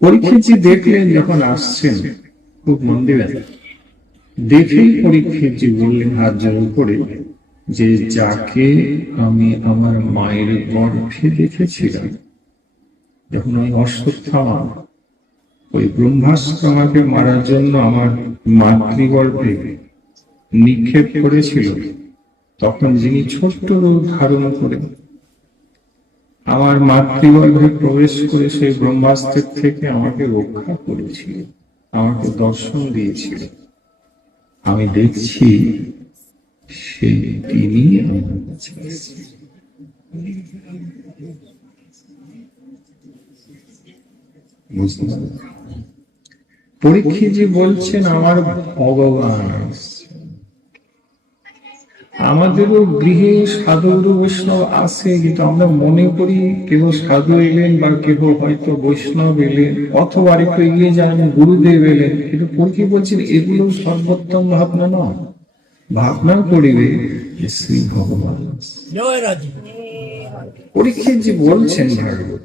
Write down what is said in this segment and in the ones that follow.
পরীক্ষিতজি দেখলেন যখন আসছেন, খুব মন দিবেন, দেখেই পরীক্ষিতজি বললেন হাত জোড় করে যে যাকে আমি আমার মায়ের গর্ভে দেখেছিলাম, যখন ওই অশ্বত্থামা ওই ব্রহ্মাস্ত্র আমাকে মারার জন্য আমার মাতৃগর্ভে নিক্ষেপ করেছিল, তখন যিনি ছোট্ট রূপ ধারণ করে আমার মাতৃগর্ভে প্রবেশ করে সেই ব্রহ্মাস্ত্রের থেকে আমাকে রক্ষা করেছিল, আমাকে দর্শন দিয়েছিল, আমি দেখছি সেই তিনি আমার কাছে এসেছেন। পরীক্ষিতজি বলছেন আমার ভগবান আসছেন। আমাদেরও গৃহে সাধু গুরু বৈষ্ণব আছে, কিন্তু আমরা মনে করি কেউ সাধু এলেন বা কেউ হয়তো বৈষ্ণব এলেন, অথবা আরেকটু এগিয়ে যান গুরুদেব এলেন, কিন্তু পরীক্ষিত বলছেন এগুলো সর্বোত্তম ভাবনা নয়। ভাবনা করিবে শ্রী ভগবান। পরীক্ষিতজি বলছেন ভাগবত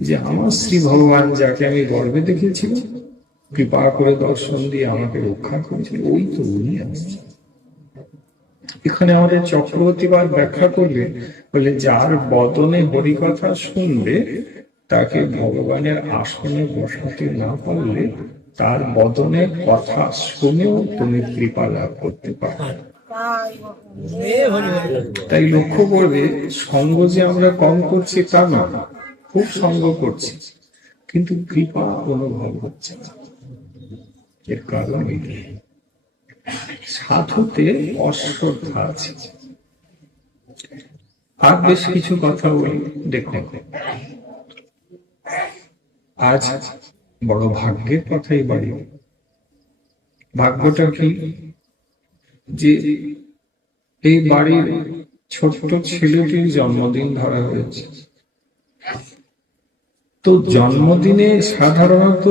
যে আমার শ্রী ভগবান যাকে আমি গর্ভে দেখেছিলাম, কৃপা করে দর্শন দিয়ে আমাকে রক্ষা করেছিল, ওই তো উনি আসছেন। এখানে আমাদের চক্রবর্তীবার ব্যাখ্যা করবে, বলে যার বদনে হরিকথা শুনবে তাকে ভগবানের আসনে বসাতে না পারলে তার বদনে কথা শুনেও তুমি কৃপা লাভ করতে পারো। তাই লক্ষ্য করবে, সঙ্গ যে আমরা কম করছি তা না, খুব সঙ্গ করছি, কিন্তু কৃপা অনুভব হচ্ছে না। এর কারণ এটাই, সাধুতে অশ্রদ্ধা আছে। আর বেশ কিছু কথা বলি। দেখুন, আজ বড় ভাগ্যের কথাই বাড়ি। ভাগ্যটা কি যে এই বাড়ির ছোট্ট ছেলেটির জন্মদিন ধরা হয়েছে। তো জন্মদিনে সাধারণত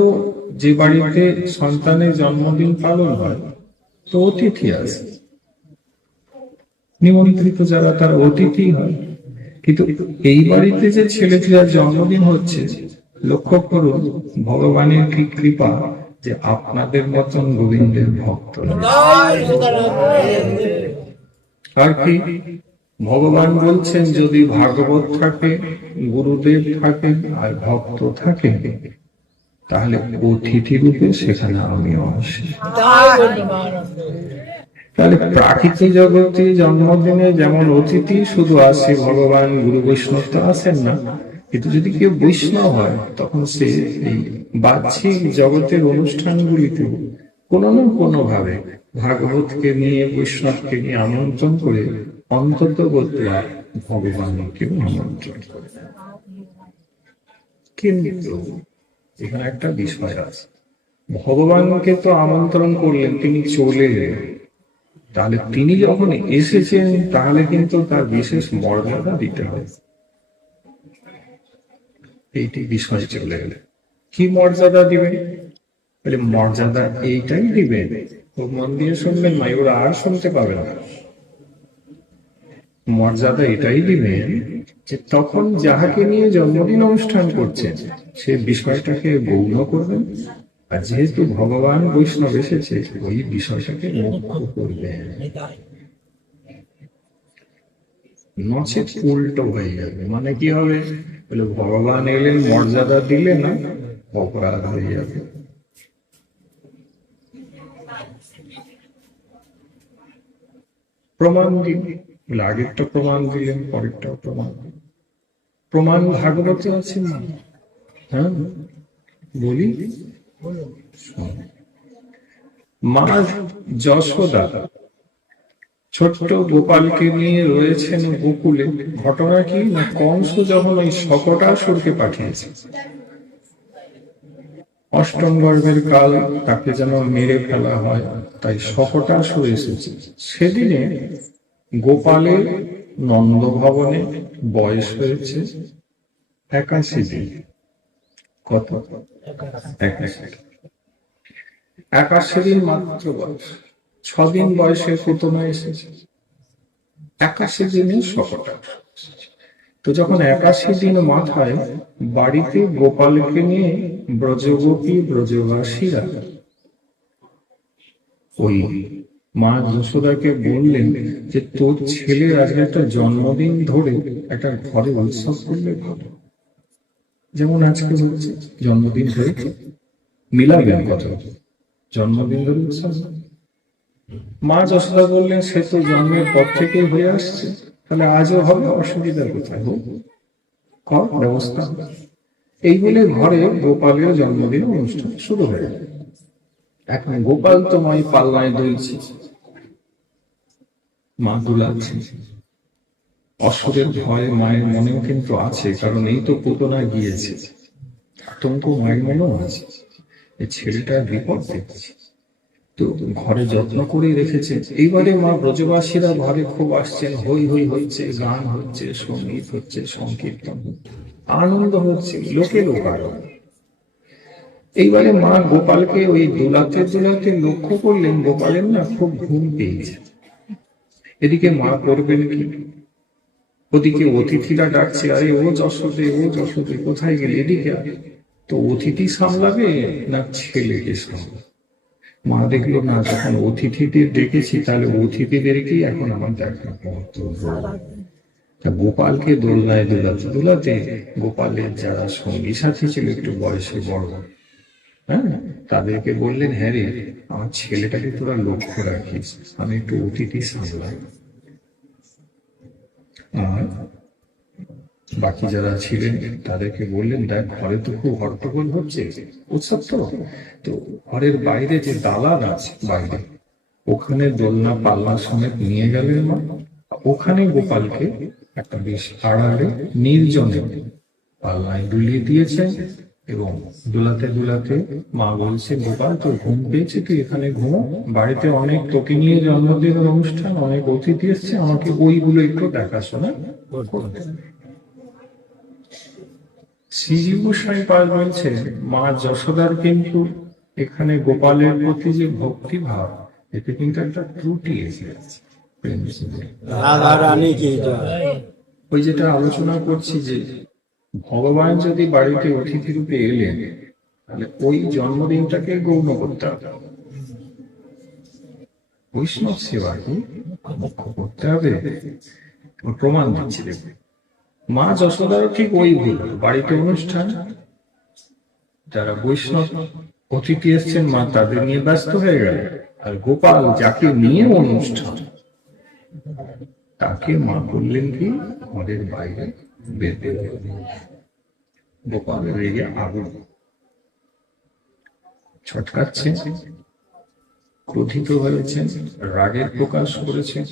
যে বাড়িতে সন্তানের জন্মদিন পালন হয়, তো অতিথি আছে, নিমন্ত্রিত যারা তার অতিথি হয়। কিন্তু এই বাড়িতে যে ছেলেটির জন্মদিন হচ্ছে, লক্ষ্য করুন ভগবানের কি কৃপা যে আপনাদের মতন গোবিন্দের ভক্ত। আর কি ভগবান বলছেন, যদি ভাগবত থাকে, গুরুদেব থাকেন আর ভক্ত থাকে, তাহলে অতিথি রূপে সেখানে আমিও আসি। তাহলে প্রাকৃতিক জগতে জন্মদিনে যেমন অতিথি শুধু আসে, ভগবান গুরু বৈষ্ণব তো আসেন না। কিন্তু যদি কেউ বৈষ্ণব হয়, তখন সে এই বাহ্যিক জগতের অনুষ্ঠানগুলিতে কোনো না কোনো ভাবে ভাগবতকে নিয়ে, বৈষ্ণবকে নিয়ে আমন্ত্রণ করে অন্তত বলতে ভগবানকেও আমন্ত্রণ করে। কিন্তু এখানে একটা বিষয় আছে, ভগবানকে তো আমন্ত্রণ করলেন, তিনি চলে গেলেন, তাহলে তিনি যখন এসেছেন তাহলে কিন্তু তার বিশেষ মর্যাদা দিতে হবে। এইটি বিষয় চলে গেলে কি মর্যাদা দিবেন? বলে মর্যাদা এইটাই দিবেন, খুব মন দিয়ে শুনবেন, না ওরা আর শুনতে পাবে না। মর্যাদা এটাই দিবেন যে তখন যাহাকে নিয়ে জন্মদিন অনুষ্ঠান করছেন সে বিষয়টাকে গৌণ করবেন, আর যেহেতু ভগবান বৈষ্ণব এসেছে ওই বিষয়টাকে মুখ্য করবেন। নচেত উল্টো হয়ে যাবে। মানে কি হবে? বলে ভগবান এলেন, মর্যাদা দিলে না, অপরাধ হয়ে যাবে। প্রমাণ দিন, বলে আগেরটা প্রমাণ দিলেন, পরেরটাও প্রমাণ। প্রমাণ ভাগবতে আছে না? হ্যাঁ বলি, মা যশোদা ছোট্ট গোপালকে নিয়ে রয়েছেন গোকুলে। ঘটনা কি না, কংস যখন ওই শকটাসুরকে পাঠিয়েছে, অষ্টম গর্ভের কাল, তাকে যেন মেরে ফেলা হয়, তাই শকটাসুর এসেছে। সেদিনে গোপালের নন্দ ভবনে বয়স হয়েছে 81 দিন। কত? 81 দিন মাত্র বয়স। 6 দিন বয়সে পুতনা এসেছে, 81 দিনে শকটাসুর। তো তো যখন 81 দিন মাথায় বাড়িতে গোপালকে নিয়ে ব্রজগোপী ব্রজবাসীরা ওই মা যশোদাকে বললেন যে তোর ছেলের আজকে একটা জন্মদিন ধরে একটা ঘরে উৎসব করলে ভালো, যেমন আজকে হচ্ছে জন্মদিন ধরে মিলাবেন কথা, জন্মদিন ধরে উৎসব। মা যশোদা বললেন সে তো জন্মের পর থেকেই হয়ে আসছে, তাহলে আজও হবে, অসুবিধার কোথায়, হোক কর ব্যবস্থা। এই বলে ঘরে গোপালের জন্মদিন অনুষ্ঠান শুরু হয়ে গেল। এখন গোপাল তো মাই পাল্লায় দইছে, মা দুলাচ্ছে। অসুরের ভয় মায়ের মনেও কিন্তু আছে, কারণ এই তো পুতনা গিয়েছে, আতঙ্ক মায়ের মনেও আছে, এই ছেলেটার বিপদ দেখছে, তো ঘরে যত্ন করেই রেখেছে। এইবারে মা ব্রজবাসীরা ঘরে খুব আসছেন, হই হই হচ্ছে, গান হচ্ছে, সঙ্গীত হচ্ছে, সংকীর্তন হচ্ছে, আনন্দ হচ্ছে, লোকে লোকারণ্য। এইবারে মা গোপালকে ওই দোলাতে দোলাতে লক্ষ্য করলেন গোপালের না খুব ঘুম পেয়েছে। এদিকে মা করবেন কি, ওদিকে অতিথিরা ডাকছে, আরে ও যশোদে, ও যশোদে, কোথায় গেলে, এদিকে। তো অতিথি সামলাবে না ছেলেকে সামলাবে? মা দেখলো না, যখন অতিথিদের ডেকেছি তাহলে অতিথিদেরকেই এখন আমার দেখা কর্তব্য। গোপালকে দোলনায় দোলাতে দোলাতে গোপালের যারা সঙ্গী সাথী ছিল একটু বয়সে বড়, হ্যাঁ, তাদেরকে বললেন, হ্যাঁ রে, আমার ছেলেটাকে তোরা লক্ষ্য রাখিস, আমি একটু অতিথি সামলাই। আর বাকি যারা ছিলেন তাদেরকে বললেন, দেখ ঘরে তো খুব হট্টগোল হচ্ছে, উৎসব তো ঘরের বাইরে যে দালান আছে বাইরে, ওখানে দোলনা পাল্লা সমেত নিয়ে গেলেন মা। ওখানে গোপালকে একটা বেশ আড়ালে নির্জনে পাল্লায় দুলিয়ে দিয়েছেন, এবং দোলাতে দোলাতে মা বলছে, গোপাল তোর ঘুম পেয়েছে, তুই এখানে ঘুমো, বাড়িতে অনেক তোকে নিয়ে জন্মদিনের অনুষ্ঠান, অনেক অতিথি এসছে, আমাকে ওইগুলো একটু দেখাশোনা করতে। শ্রীজী গোস্বামী পাল বলছে, মা যশোদার কিন্তু এখানে গোপালের প্রতি যে ভক্তি ভাব, এতে কিন্তু একটা ত্রুটি এসে আছে। ওই যেটা আলোচনা করছি যে ভগবান যদি বাড়িতে অতিথি রূপে এলেন, তাহলে ওই জন্মদিনটাকে গৌণ করতে হবে, বৈষ্ণব সেবাকে মুখ্য করতে হবে। প্রমাণ দিচ্ছি, দেখবে মা যশোদারও ঠিক ওই ভুল, বাড়িতে অনুষ্ঠান, যারা বৈষ্ণব অতিথি এসছেন মা তাদের নিয়ে ব্যস্ত হয়ে গেল, আর গোপাল যাকে নিয়ে অনুষ্ঠান তাকে মা করলেন কি ঘরের বাইরে বেঁধে। গোপাল রেগে আগুন ছটকাচ্ছেন, ক্রোধিত হয়েছেন, রাগের প্রকাশ করেছেন।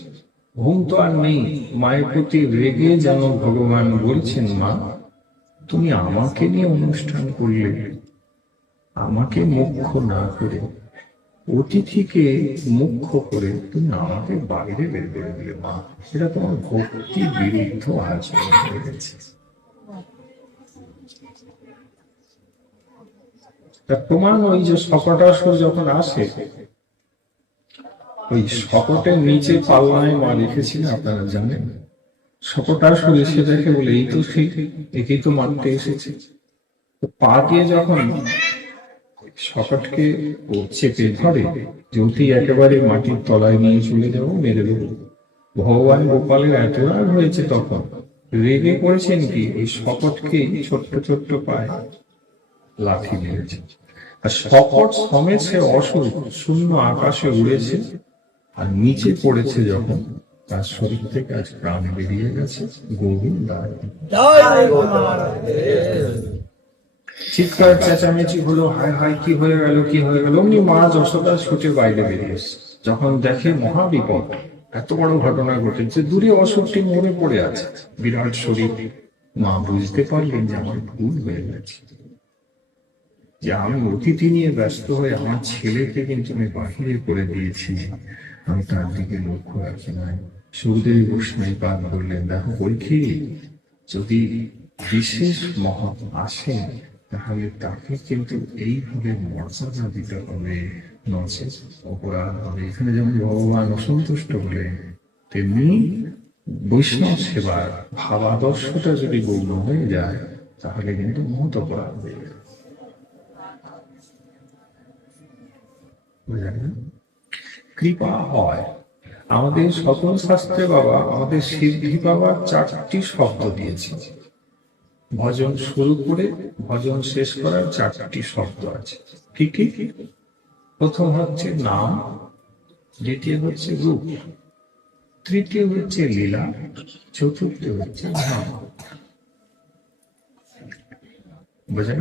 ঘুম তো আর নেই, মায়ের প্রতি রেগে যেন ভগবান বলছেন, মা তুমি আমাকে নিয়ে অনুষ্ঠান করলে, আমাকে মুখ্য না করে অতিথিকে মুখ্য করে তুমি আমাকে বাইরে বের করে দিলে, মা এটা তোমার ভক্তি বিরুদ্ধ আচরণ হয়ে গেছে। তার প্রমাণ ওই যে শকটাসুর যখন আসে, ওই শকটের নিচে পাল্লায় মা লিখেছিলেন, আপনারা জানেন, শকটাসুর এসে দেখে বলে, এই তো সেই, একেই তো মারতে এসেছে। তো পা দিয়ে যখন শকটকে চেপে ধরে, যদি একেবারে মাটির তলায় নিয়ে চলে যাবো, মেরে দেবো। ভগবান গোপালের এত রাগ হয়েছে, তখন রেগে করেছেন কি, ওই শকটকে ছোট্ট ছোট্ট পায়ে লাঠি মেরেছে, আর শকট সমেত সে অসুর শূন্য আকাশে উড়েছে, আর নিচে পড়েছে যখন, তার শরীর থেকে আজ প্রাণ বেরিয়ে গেছে। গোবিন্দ চিৎকার চেঁচামেচি হলো, হায় হায় কি হয়ে গেল, কি হয়ে গেল। অমনি মা যশোদা ছুটে বাইরে বেরিয়ে এসে যখন দেখে মহাবিপদ, এত বড় ঘটনা ঘটেছে, দূরে অসুরটি মরে পড়ে আছে, বিরাট শরীর। মা বুঝতে পারলেন যে আমার ভুল হয়ে গেছে, যে আমি অতিথি নিয়ে ব্যস্ত হয়ে আমার ছেলেকে কিন্তু আমি বাহিরে করে দিয়েছি, আমি তার দিকে লক্ষ্য রাখি নাই। সুখদেব গোস্বামী পাদ বললেন, দেখো পরীক্ষি, যদি বিশেষ মহৎ আসেন তাহলে তাকে কিন্তু এইভাবে মর্যাদা দিতে হবে, নচেত অপরাধ হবে। এখানে যেমন ভগবান অসন্তুষ্ট হলে, তেমনি বৈষ্ণব সেবার ভাবাদর্শটা যদি গৌণ হয়ে যায় তাহলে কিন্তু মহতপরাধ হয়ে যাবে। বুঝলেন না? কৃপা হয়। আমাদের সকল শাস্ত্রে বাবা আমাদের সিদ্ধি পাওয়ার 4টি শব্দ দিয়েছে। ভজন শুরু করে ভজন শেষ করার 4টি শব্দ আছে। কি কি? প্রথম হচ্ছে নাম, দ্বিতীয় হচ্ছে রূপ, তৃতীয় হচ্ছে লীলা, চতুর্থ হচ্ছে ধাম। বুঝলেন?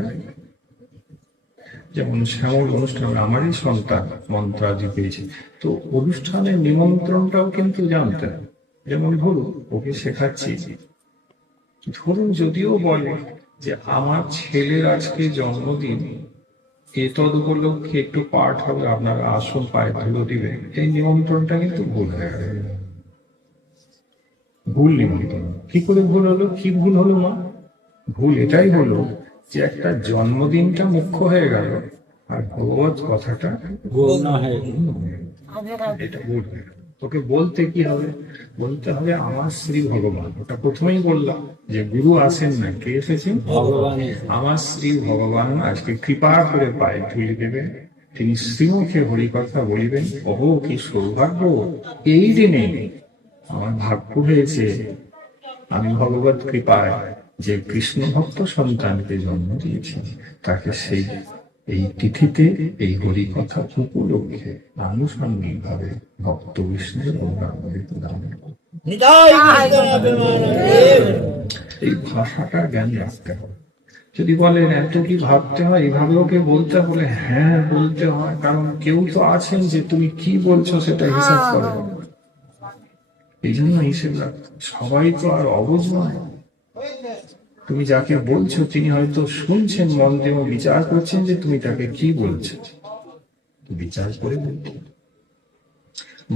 যেমন শ্যামল অনুষ্ঠান আমারই সন্তান মন্ত্রাদি পেয়েছে, তো অনুষ্ঠানের নিমন্ত্রণটাও কিন্তু জানতেন। যেমন ধরুন ওকে শেখাচ্ছি, ধরুন যদিও বলে যে আমার ছেলের আজকে জন্মদিন, এ তদ উপলক্ষে একটু পাঠ হবে, আপনারা আসন পায়ে ধুলো দিবেন, এই নিমন্ত্রণটা কিন্তু ভুল হয়ে গেল। ভুল নিমন্ত্রণ। কি করে ভুল হলো? কি ভুল হলো মা? ভুল এটাই হলো যে একটা জন্মদিনটা মুখ্য হয়ে গেল আর ভগবত কথাটা এটা ভুল হয়ে গেল। তোকে বলতে কি হবে? বলতে হবে আমার শ্রী ভগবান। ওটা প্রথমেই বললাম যে গুরু আসেন না, কে এসেছেন? ভগবান। আমার শ্রী ভগবান আজকে কৃপা করে পায়ে ধুলি দেবেন, তিনি শ্রীমুখে হরিকথা বলিবেন। ওহো কি সৌভাগ্য! এই দিনে আমার ভাগ্য হয়েছে, আমি ভগবত কৃপায় যে কৃষ্ণ ভক্ত সন্তানকে জন্ম দিয়েছি তাকে সেই এই তিথিতে এই হরিকথা উপলক্ষে আনুষঙ্গিক ভাবে ভক্ত বিষ্ণুর দান। এই ভাষাটা জ্ঞান রাখতে হবে। যদি বলেন এত কি ভাবতে হয়, এইভাবে ওকে বলতে বলে, হ্যাঁ বলতে হয়, কারণ কেউ তো আছেন যে তুমি কি বলছো সেটা হিসাব করে। এই জন্য হিসেব রাখতে, সবাই তো আর অবুঝ নয়। তুমি যাকে বলছো তিনি হয়তো শুনছেন, মন দিয়ে বিচার করছেন যে তুমি তাকে কি বলছো, বিচার করে বলতে।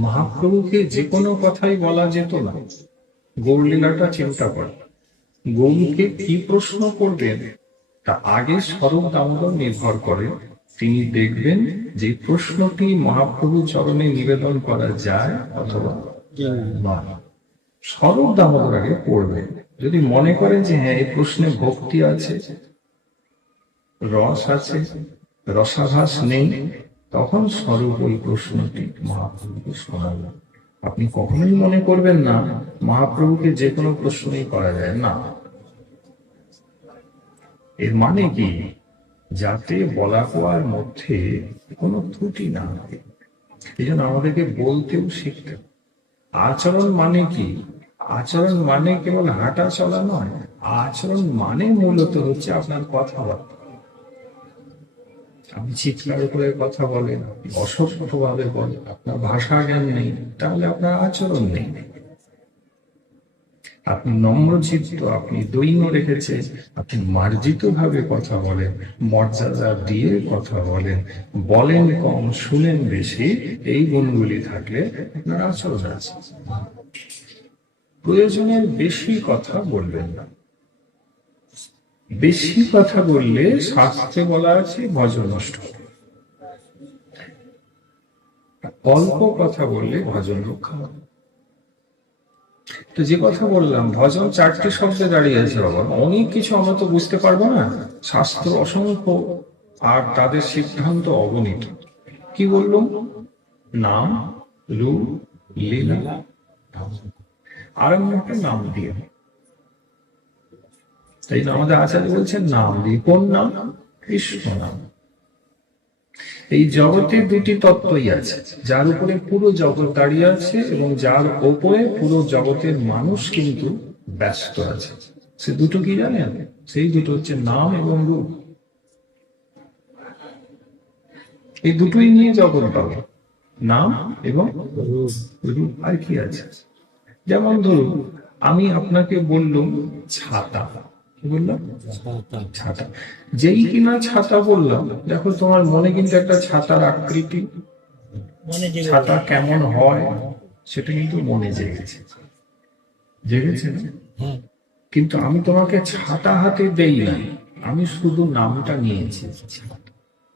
মহাপ্রভুকে যে কোনো কথাই বলা যেত না। গৌরলীলাটা চিন্তা করে, গৌরকে কি প্রশ্ন করবেন তা আগে স্বরূপ দামোদর নির্ভর করে। তিনি দেখবেন যে প্রশ্নটি মহাপ্রভু চরণে নিবেদন করা যায় অথবা নয়। স্বরূপ দামোদর আগে পড়বে। যদি মনে করেন যে হ্যাঁ এই প্রশ্নে ভক্তি আছে, রস আছে, রসাভাস নেই, তখন স্বরূপ ওই প্রশ্নটি মহাপ্রভুকে শোনাবেন। আপনি কখনোই মনে করবেন না মহাপ্রভুকে যে কোনো প্রশ্নই করা যায় না। এর মানে কি? যাতে বলা কোয়ার মধ্যে কোনো ত্রুটি না থাকে। এই জন্য আমাদেরকে বলতেও শিখতে। আচরণ মানে কি? আচরণ মানে কেবল হাঁটা চলা নয়। আচরণ মানে মূলত হচ্ছে আপনার কথাবার্তা। আপনি চিৎকার করে কথা বলেন, অসভ্যভাবে বলেন, আপনার ভাষা জ্ঞান নেই, তাহলে আপনার আচরণ নেই। আপনি নম্রচিত্ত, আপনি দৈন্য রেখেছেন, আপনি মার্জিত ভাবে কথা বলেন, মর্যাদা দিয়ে কথা বলেন, বলেন কম শুনেন বেশি, এই গুণগুলি থাকলে আপনার আচরণ আছে। প্রয়োজনের বেশি কথা বলবেন না। বেশি কথা বললে শাস্ত্রে বলা আছে ভজন নষ্ট হবে। অল্প কথা বললে ভজন রক্ষা হবে। তো যে কথা বললাম, ভজন 4টি শব্দে দাঁড়িয়ে আছে বাবা। অনেক কিছু আমরা তো বুঝতে পারবো না, শাস্ত্র অসংখ্য আর তাদের সিদ্ধান্ত অগণিত। কি বললাম? নাম, রূপ, লীলা, আরম্ভটা নাম দিয়ে। তাই না আমাদের আচার্য বলছেন নাম দিয়ে। কোন নাম? কৃষ্ণ নাম। এই জগতে 2টি তত্ত্বই আছে, যার উপরে পুরো জগৎ দাঁড়িয়ে আছে এবং যার উপরে পুরো জগতের মানুষ কিন্তু ব্যস্ত আছে। সে দুটো কি জানেন? সেই দুটো হচ্ছে নাম এবং রূপ। এই দুটোই নিয়ে জগৎ পাবে, নাম এবং রূপ। আর কি আছে? যেমন ধরুন আমি আপনাকে বললাম ছাতা, কি বললাম? ছাতা। যেই কিনা ছাতা বললাম, দেখো তোমার মনে কিন্তু একটা ছাতার আকৃতি, ছাতা কেমন হয় সেটা কিন্তু মনে জেগেছে, জেগেছে না? কিন্তু আমি তোমাকে ছাতা হাতে দেই নাই, আমি শুধু নামটা নিয়েছি।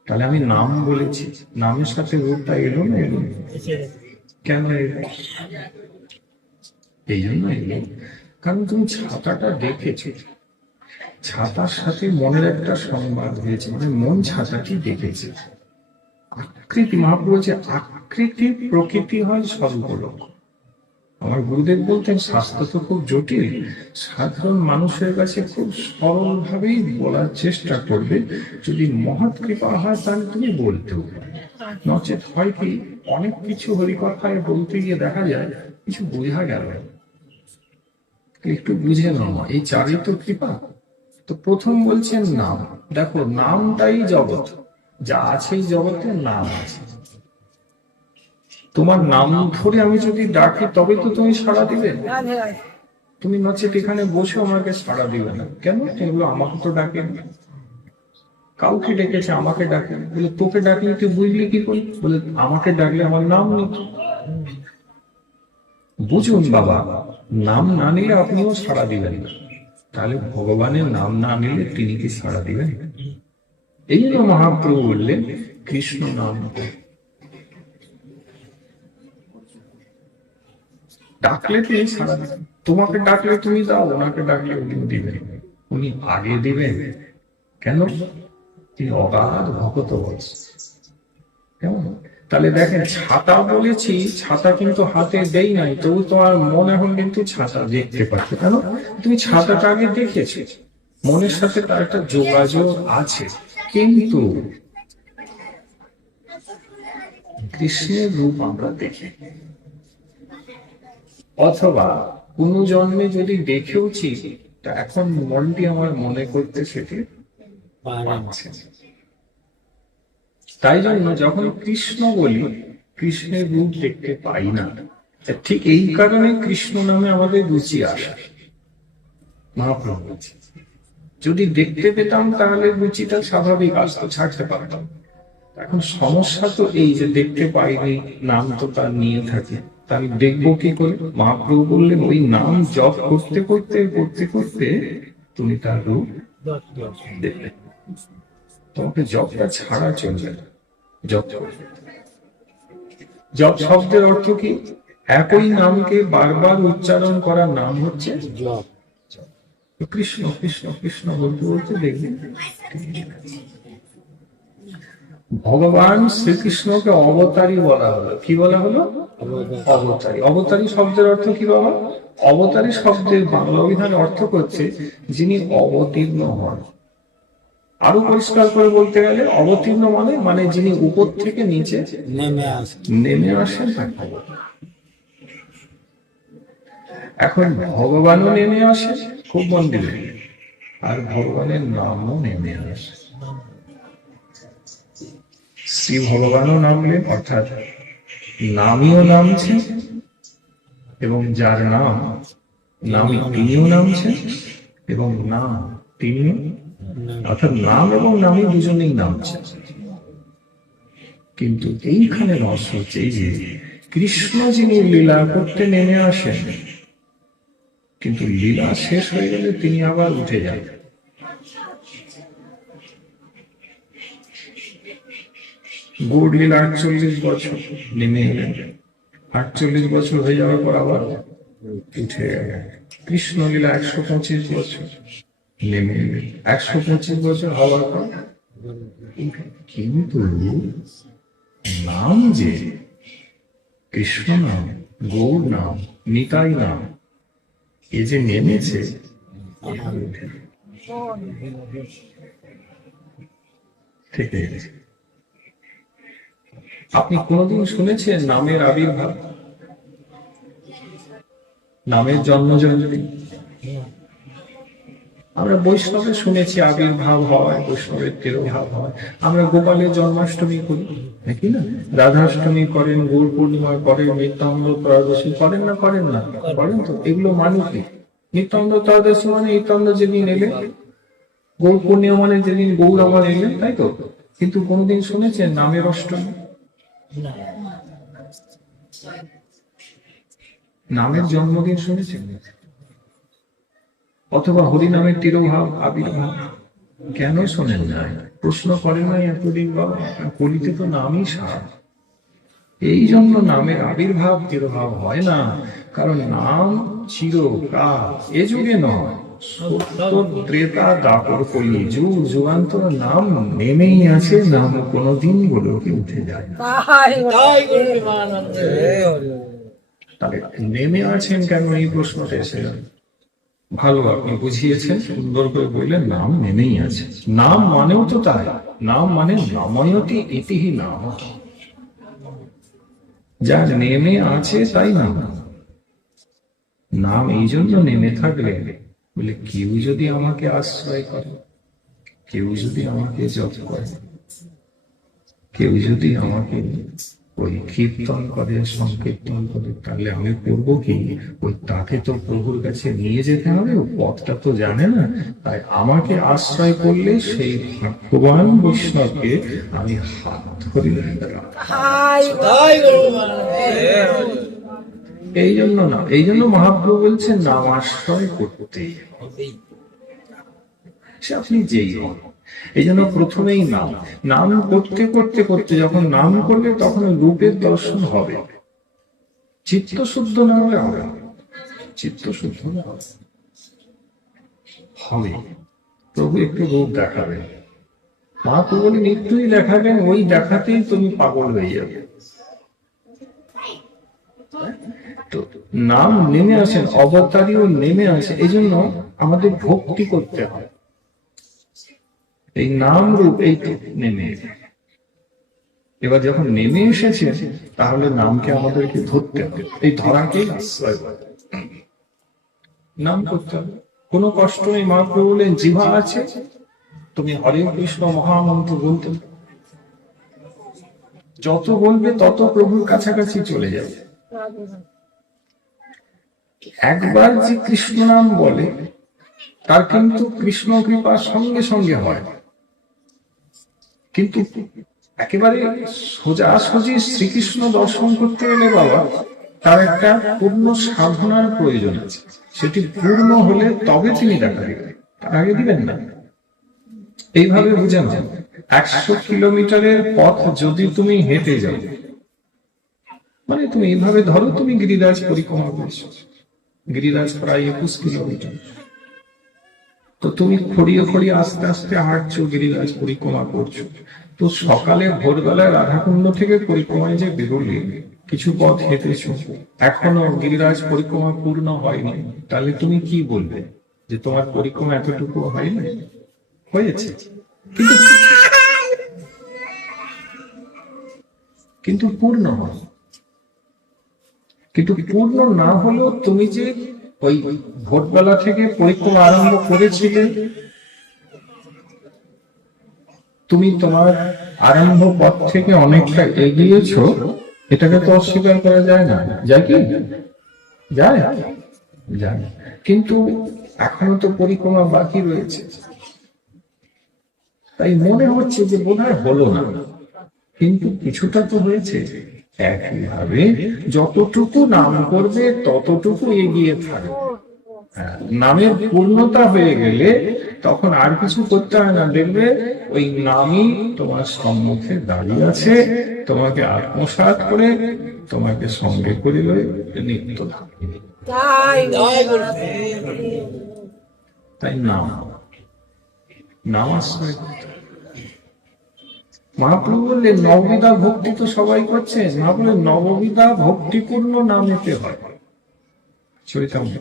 তাহলে আমি নাম বলেছি, নামের সাথে রূপটা এলো না? এলো। কেন এলো? এই জন্য এলো, কারণ তুমি ছাতাটা দেখেছো, ছাতার সাথে মনের একটা সংবাদ হয়েছে, মানে মন ছাতাটি দেখেছে। আকৃতি, মহাপ্রভু বলছে আকৃতি প্রকৃতি হয় সর্বলোক। আমার গুরুদেব বলতেন শাস্ত্র তো খুব জটিল, সাধারণ মানুষের কাছে খুব সরল ভাবেই বলার চেষ্টা করবে। যদি মহৎ কৃপা হয় তাহলে তুমি বলতেও পারো, নচেত হয় কি অনেক কিছু হরিকথায় বলতে গিয়ে দেখা যায় কিছু বোঝা গেল না। একটু বুঝে নাও, এই চারই তো কৃপা। তো প্রথম বলছেন নাম। দেখো নামটাই জগৎ, যা আছে এই জগতে নাম আছে। তোমার নাম ধরে আমি যদি ডাকি তবে তো তুমি সাড়া দিবে, তুমি নচেত এখানে বসে আমাকে সাড়া দিবে না। কেন? এগুলো আমাকে তো ডাকে, কাউকে ডেকেছে, আমাকে ডাকে। বলে তোকে ডাকলে তুই বুঝলি কি করে? বলে আমাকে ডাকলে আমার নাম নেই। বুঝুন বাবা, নাম না নিলে আপনিও সাড়া দিবেন না, তাহলে ভগবানের নাম না নিলে তিনি কি সাড়া দিবেন? এই জন্য মহাপ্রভু বললেন কৃষ্ণ নাম। ডাকলে তিনি সাড়া দিবেন। তোমাকে ডাকলে তুমি দাও, ওনাকে ডাকলে উনি দিবেন। উনি আগে দিবেন। কেন? তিনি অগাধ ভগত বলছেন। কেমন? তাহলে দেখেন, ছাতা বলেছি, ছাতা কিন্তু হাতে দেই নাই, তবু তোমার মন এখন কিন্তু ছাতা দেখতে পাচ্ছে। কেন? তুমি ছাতাটা আগে দেখেছো, মনের সাথে তার একটা যোগাযোগ আছে। কিন্তু কৃষ্ণের রূপ আমরা দেখি, অথবা কোন জন্মে যদি দেখেওছি, তা এখন মনটি আমার মনে করতে সেটি পারছে। তাই জন্য যখন কৃষ্ণ বলি, কৃষ্ণের রূপ দেখতে পাই না। ঠিক এই কারণে কৃষ্ণ নামে আমাদের রুচি আসে। মহাপ্রভু বলছে যদি দেখতে পেতাম তাহলে রুচিটা স্বাভাবিক আসতো, ছাড়তে পারতাম। এখন সমস্যা তো এই যে দেখতে পাইনি, নাম তো তার নিয়ে থাকে, তাহলে দেখবো কি করে? মহাপ্রভু বললেন ওই নাম জপ করতে করতে করতে করতে তুমি তার রূপ দেখবে। তোমাকে জপটা ছাড়া চলবে না। জপ জপ শব্দের অর্থ কি? একই নামকে বারবার উচ্চারণ করার নাম হচ্ছে জপ। কৃষ্ণ কৃষ্ণ কৃষ্ণ বলতে বলতে দেখবেন ভগবান শ্রীকৃষ্ণকে অবতারী বলা হলো। কি বলা হলো? অবতারী। অবতারী শব্দের অর্থ কি বাবা? অবতারী শব্দের বাংলা অভিধান অর্থ করছে যিনি অবতীর্ণ হন। আরো পরিষ্কার করে বলতে গেলে অবতীর্ণ মানে যিনি উপর থেকে নিচে নেমে আসেন। এখন ভগবানও নেমে আসে, খুব মন দিলে, আর ভগবানের নামও নেমে আসে। শ্রী ভগবানও নামলেন, অর্থাৎ নামিও নামছেন, এবং যার নাম নামই তিনিও নামছেন, এবং নাম তিনি, অর্থাৎ নাম এবং নামই দুজনেই নামছেন। কিন্তু এইখানে রহস্য হচ্ছে এই যে কৃষ্ণ যিনি লীলা করতে নেমে আসেন, কিন্তু লীলা শেষ হয়ে গেলে তিনি আবার উঠে যান। গৌড় লীলা 48 বছর নেমে এলেন, 48 বছর হয়ে যাওয়ার পর আবার উঠে গেলেন। কৃষ্ণ লীলা 125 বছর নেমে এলেন, 125 বছর হওয়ার পর। কিন্তু নাম যে কৃষ্ণ নাম, গৌর নাম, নিতাই নাম, এ যে নেমেছে, ঠিক আছে। আপনি কোনদিন শুনেছেন নামের আবির্ভাব, নামের জন্মজয়ন্তী? আমরা বৈষ্ণবে শুনেছি আবির্ভাব হয়, বৈষ্ণবের তিরোভাব হয়। আমরা গোপালের জন্মাষ্টমী করি, নাকি না? রাধাষ্টমী করেন, গৌর পূর্ণিমা করেন, নিত্যানন্দ ত্রয়োদশী করেন না? করেন না? করেন তো। এগুলো মানে কি? নিত্যানন্দ ত্রয়োদশী মানে নিত্যানন্দ যেদিন এলেন, গৌর পূর্ণিমা মানে যেদিন গৌর আবার এলেন, তাই তো। কিন্তু কোনদিন শুনেছেন নামের অষ্টমী? নামের জন্মদিন শুনেছেন? অথবা হরিনামের তিরোভাব, আবির্ভাব কেন শোনেন না? প্রশ্ন করেন না এতদিন? বাবা, কলিতে তো নামই সার। এই জন্য নামের আবির্ভাব তিরোভাব হয় না, কারণ নাম চিরকাল, এ যুগে নয়, সত্তর ত্রেতা দাপর কলি, যুগ যুগান্তর নাম নেমেই আছে, নাম কোনোদিন গোলকে উঠে যায় না। তাহলে নেমে আছেন কেন, এই প্রশ্নটা এসে গেল। ভালো আপনি বুঝিয়েছেন, সুন্দর করে বললেন নাম নেমেই আছে। নাম মানেও তো তাই, নাম মানে নাময়তি ইতিহি নাম, যা নেমে আছে তাই নাম। নাম এই জন্য নেমে থাকলে বলে কেউ যদি আমাকে আশ্রয় করে, কেউ যদি আমাকে জপ করে, কেউ যদি আমাকে ওই কীর্তন করে, সংকীর্তন করে, তাহলে আমি করবো কি? ওই তাকে তো প্রভুর কাছে নিয়ে যেতে হবে, ও পথটা তো জানে না। তাই আমাকে আশ্রয় করলে সেই ভগবান বৈষ্ণবকে আমি হাত ধরে এই জন্য না, এই জন্য মহাপ্রভু বলছেন নাম আশ্রয় করতে সে আপনি যেই হন। এই জন্য প্রথমেই নাম, নাম করতে করতে করতে যখন নাম করলে তখন রূপের দর্শন হবে। চিত্ত শুদ্ধ না হলে হবে, চিত্ত শুদ্ধ না হবে। প্রভু একটু রূপ দেখাবেন, মহাপ্রভু বলে নিত্যই দেখাবেন, ওই দেখাতেই তুমি পাগল হয়ে যাবে। তো নাম নেমে আসেন, অবতারীও নেমে আসে, এই জন্য আমাদের ভক্তি করতে হয়। এই নাম রূপ এই নেমে, এবার যখন নেমে এসেছে তাহলে নামকে আমাদেরকে ধরতে হবে, এই ধরাকে আশ্রয় নাম করতে হবে। কোনো কষ্ট নেই। মহাপ্রভু বলেন জিহ্বা আছে, তুমি হরে কৃষ্ণ মহামন্ত্র বলতে, যত বলবে তত প্রভুর কাছাকাছি চলে যাবে। একবার যে কৃষ্ণ নাম বলে তার কিন্তু কৃষ্ণ কৃপা সঙ্গে সঙ্গে হয়, কিন্তু একেবারে সোজাসুজি শ্রীকৃষ্ণ দর্শন করতে গেলে বাবা তার একটা পূর্ণ সাধনার প্রয়োজন আছে। সেটি পূর্ণ হলে তবে তিনি দেখা দিবেন, তার আগে দিবেন না। এইভাবে বুঝেন, 100 কিলোমিটারের পথ যদি তুমি হেঁটে যাও, মানে তুমি এইভাবে ধরো তুমি গিরিরাজ পরিক্রমা করছো, গিরিরাজ প্রায় 21 কিলোমিটার, তো তুমি খড়িয়ে খড়িয়ে আস্তে আস্তে হাঁটছো, গিরিরাজ পরিক্রমা করছো। তো সকালে ভোরবেলায় রাধাকুণ্ড থেকে পরিক্রমায় যে বেরোলে, কিছু পথ হেঁটেছো, এখনো গিরিরাজ পরিক্রমা পূর্ণ হয়নি, তাহলে তুমি কি বলবে যে তোমার পরিক্রমা এতটুকু হয়নি? হয়েছে, কিন্তু পূর্ণ হয়। কিন্তু পূর্ণ না হলেও তুমি যে ওই ভোরবেলা থেকে পরিক্রমা আরম্ভ করেছিলে, তুমি তোমার আরম্ভ পথ থেকে অনেকটা এগিয়েছো, এটাকে তো অস্বীকার করা যায় না। যায় কি? যায়, যায়। কিন্তু এখনো তো পরিক্রমা বাকি রয়েছে, তাই মনে হচ্ছে যে বোধহয় হলো না, কিন্তু কিছুটা তো হয়েছে। একইভাবে যতটুকু নাম করবে ততটুকু এগিয়ে থাকবে। নামের পূর্ণতা হয়ে গেলে তখন আর কিছু করতে হয় না, দেখবে ওই নামই তোমার সম্মুখে দাঁড়িয়ে আছে, তোমাকে আত্মসাৎ করে তোমাকে সঙ্গে করে নিত্য থাকবে। তাই নাম আশ্রয় করতে। মহাপ্রভু বললেন নববিধা ভক্তি তো সবাই করছে, না বলে নববিধা ভক্তিপূর্ণ নামেতে হয়। চৈতন্য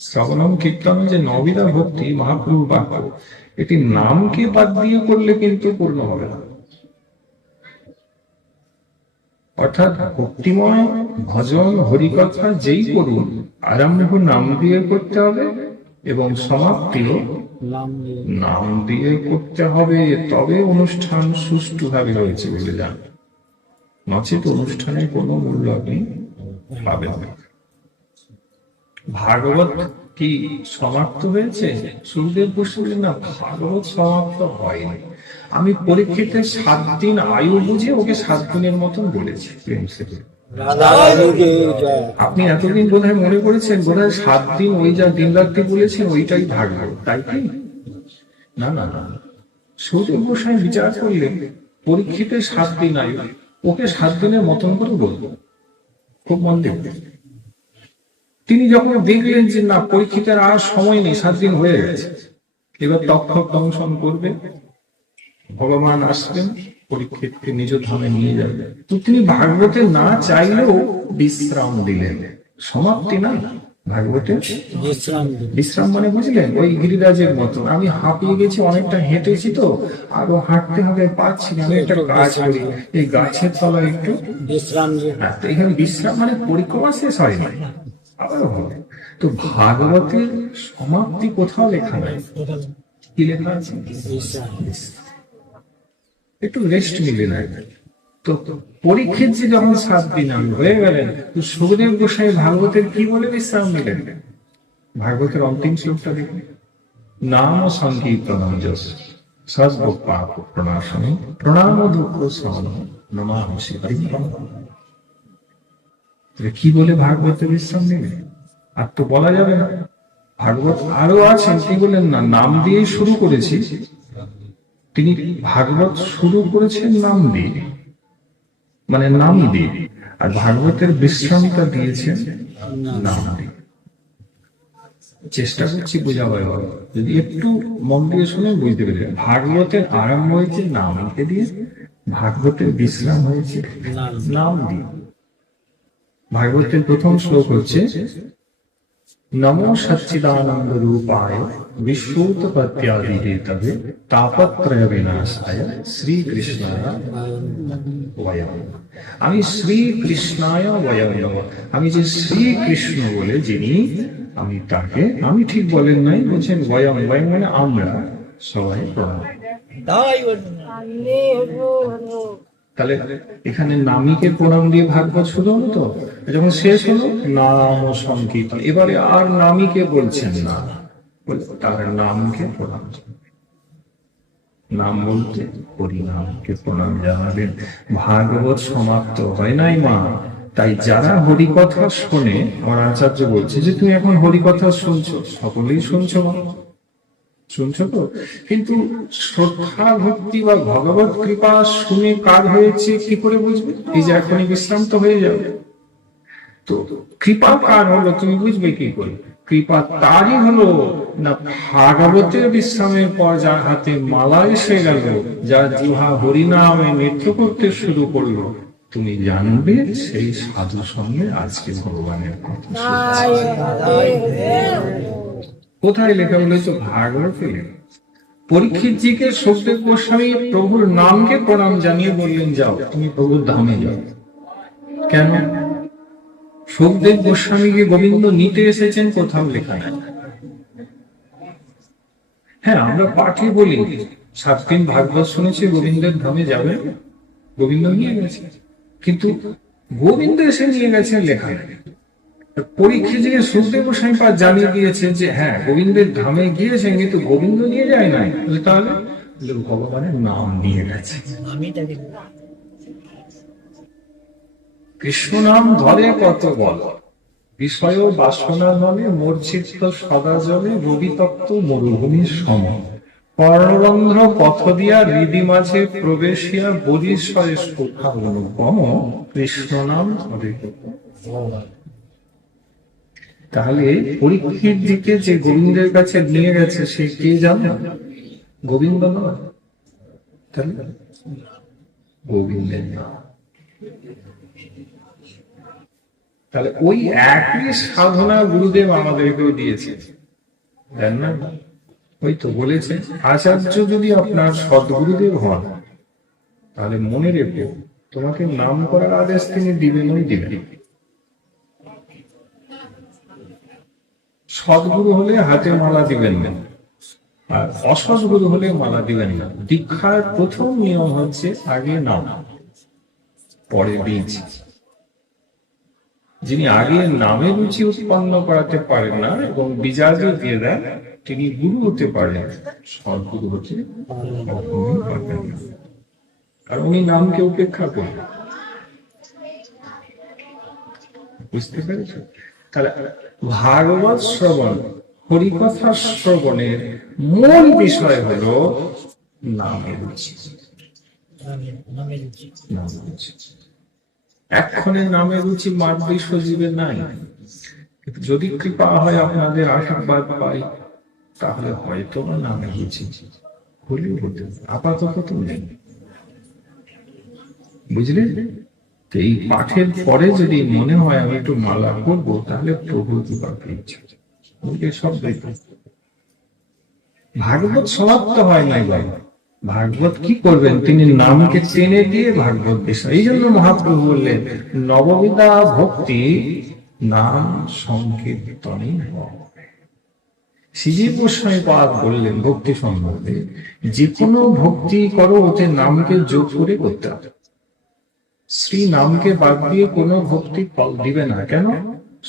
শ্রবণম কীর্তন যে নববিধা ভক্তি, মহাপ্রভু বাক্য, এটি নামকে বাদ দিয়ে করলে কিন্তু পূর্ণ হবে না। অর্থাৎ ভক্তিময় ভজন হরিকথা যেই করুন, আরম্ভ নাম দিয়ে করতে হবে এবং সমাপ্তিও নাম দিয়ে করতে হবে, তবে অনুষ্ঠান সুষ্ঠুভাবে হয়েছে বলে যান, নচেত অনুষ্ঠানের কোনো মূল্য আপনি পাবেন না। ভাগবত কি সমাপ্ত হয়েছে? সুখদেব বসলেন না, ভাগবত সমাপ্ত হয়নি। আমি পরীক্ষিতের 7 দিন আয়ু বুঝে ওকে 7 দিনের মতন বলেছি প্রেম সে। আপনি এতদিন বোধহয় মনে করেছেন বোধহয় 7 দিন ওই যা দিন রাত্রি বলেছেন ওইটাই ভাগবত, তাই কি? না না না, সুখদেব গোস্বামী বিচার করলেন পরীক্ষিতের 7 দিন আয়ু, ওকে 7 দিনের মতন করে বলবো। খুব মন দেখবে, তিনি যখন দেখলেন যে না, পরীক্ষিতের আর সময় নেই, 7 দিন হয়ে গেছে, এবার তক্ষক দংশন করবে, ভগবান আসবেন, পরীক্ষিতকে নিজ ধামে নিয়ে যাবে, তো তিনি ভাগবতে না চাইলেও বিশ্রাম দিলেন। সমাপ্তি না, ভাগবতে বিশ্রাম মানে বুঝলেন, ওই গিরিরাজের মতন, আমি হাঁপিয়ে গেছি, অনেকটা হেঁটেছি, তো আরো হাঁটতে হবে, পাচ্ছি না, আমি একটা কাজ করি, এই গাছের তলায় একটু বিশ্রাম। এখানে বিশ্রাম মানে পরিক্রমা শেষ হয় না, আবার হবে। তো ভাগবতের সমাপ্তি কোথাও লেখা নাই, কি লেখা আছে? একটু রেস্ট নিলে না। তো পরীক্ষিত যে যখন 7 দিন হয়ে গেলেন, তো সুখদেব গোসাই ভাগবতের কি বলে বিশ্রাম নিলেন? ভাগবতের অন্তিম শ্লোকটা দেখুন, নাম সংকীর্তনম যশ সর্ব পাপ প্রণাশনম প্রণাম দুঃখ সহনম নমাহ শিবায়। কি বলে ভাগবতের বিশ্রাম নিলেন? আর তো বলা যাবে না, ভাগবত আরো আছেন, কি বলেন না, নাম দিয়ে শুরু করেছি, তিনি ভাগবত শুরু করেছেন নাম দিয়ে, মানে নাম দিয়ে, আর ভাগবতের বিশ্রামটা দিয়েছেন নাম দিয়ে। চেষ্টা করছি বোঝাবার, যদি একটু মন দিয়ে শুনে বুঝতে পেরে, ভাগবতের আরম্ভ হয়েছে নামকে দিয়ে, ভাগবতের বিশ্রাম হয়েছে নাম দিয়ে। ভাগবতের প্রথম শ্লোক হচ্ছে নমো সচ্চিদানন্দ রূপায় বিশ্বোৎপত্ত্যাদি হেতবে তাপত্রয় বিনাশায় শ্রীকৃষ্ণায় বয়ম। আমি শ্রীকৃষ্ণায় বয়ম, আমি যে শ্রীকৃষ্ণ বলে যিনি, আমি তাকে, আমি ঠিক বলেন নাই, বলছেন বয়ম, বয়ম মানে আমরা সবাই প্রণাম। তাহলে এখানে নামীকে প্রণাম দিয়ে ভাগবত শুরু হলো, তো যখন শেষ হলো নাম ও সংকীর্তন, এবারে আর নামীকে বলছেন না, তার নামকে প্রণাম, নাম বলতে হরিনামকে প্রণাম জানাবেন। ভাগবত সমাপ্ত হয় নাই মা, তাই যারা হরিকথা শোনে, আমার আচার্য বলছে যে তুমি এখন হরিকথা শুনছো, সকলেই শুনছো মা, শুনছো তো, কিন্তু শ্রদ্ধা ভক্তি বা ভগবত কৃপা শুনে কার হয়েছে কি করে বুঝবে? এই যে এখনই বিশ্রাম তো হয়ে যাবে, তো কৃপা কার হলো তুমি বুঝবে কি করে? কৃপা তারই হলো না ভাগবতের বিশ্রামের পর যার হাতে মালা এসে গেল, যার জিহ্বা হরিনামে নৃত্য করতে শুরু করলো, তুমি জানবে সেই সাধু সঙ্গে আজকে ভগবানের কথা। কোথায় লেখা বলেছে? ভাগবতে। পরীক্ষিত জিকে সুখদেব গোস্বামী প্রভুর নামকে প্রণাম জানিয়ে বললেন যাও তুমি প্রভুর ধামে যাও। কেন? সুখদেব গোস্বামীকে গোবিন্দ নিতে এসেছেন, কোথাও লেখা নাই। হ্যাঁ, আমরা পাঠে বলি 7 দিন ভাগবত শুনেছি, গোবিন্দের ধামে যাবে, গোবিন্দ নিয়ে গেছে, কিন্তু গোবিন্দ এসে নিয়ে গেছে লেখা নাই। পরীক্ষিত যে সুখদেব গোস্বামী জানিয়ে দিয়েছে যে হ্যাঁ গোবিন্দের ধামে গিয়েছেন, কিন্তু গোবিন্দ নিয়ে যায় নাই, তাহলে ভগবানের নাম নিয়ে গেছে। কৃষ্ণ নাম ধরে কত বল, বিষয় বাসনা নলে মূর্ছিত সদা জলে, রবি তত্ত্ব মরুভূমির সম, কর্ণরন্ধ্র পথ দিয়া হৃদি মাঝে প্রবেশিয়া বরিশয়ে সুখা অনুপম, কৃষ্ণ নাম ধরে কত। তাহলে পরীক্ষিত দিকে যে গোবিন্দের কাছে নিয়ে গেছে সে কে জানো? গোবিন্দ নয়, তাহলে গোবিন্দের নাম। তাহলে ওই একই সাধনা গুরুদেব আমাদেরকেও দিয়েছে, জান না? ওই তো বলেছে আচার্য যদি আপনার সদ্গুরুদেব হন, তাহলে মনে রেখো তোমাকে নাম করার আদেশ তিনি দিবেনই দিবেন। সদ্গুরু হলে হাতে মালা দিবেন না, আর অসদ্গুরু হলে মালা দিবেন না। দীক্ষার প্রথম নিয়ম হচ্ছে আগে নাম পরে বীজ। যিনি আগে নামে রুচি উৎপন্ন করাতে পারেন না এবং বীজার্ঘ দিয়ে দেন, তিনি গুরু হতে পারেন, সদ্গুরু হতে কখনোই পারবেন না, কারণ উনি নামকে উপেক্ষা করেন। বুঝতে পেরেছ? তাহলে ভাগবত শ্রবণ, হরিকথা শ্রবণের মূল বিষয় হলো নামের রুচি। এক্ষণে নামের রুচি মাতৃ সজীবের নাই, যদি কৃপা হয়, আপনাদের আশীর্বাদ পাই, তাহলে হয়তো বা নামে বুঝি হলেও হতে, আপাতত তো নেই। বুঝলেন? এই পাঠের পরে যদি মনে হয় আমি একটু মালা করবো, তাহলে প্রভু কৃপা পেয়েছে, সব দেখবে। ভাগবত সমাপ্ত হয় নাই বাবা। ভাগবত কি করবেন? তিনি নামকে চেনে দিয়ে ভাগবত বিষয়। এই জন্য মহাপ্রভু বললেন নববিধা ভক্তি নাম সংকীর্তনই হয়। শ্রীজী গোস্বামী পাদ বললেন ভক্তি সম্বন্ধে, যে কোনো ভক্তি করো ওতে নামকে যোগ করে করতে হবে। শ্রী নামকে বাদ দিয়ে কোনো ভক্তি ফল দিবে না। কেন?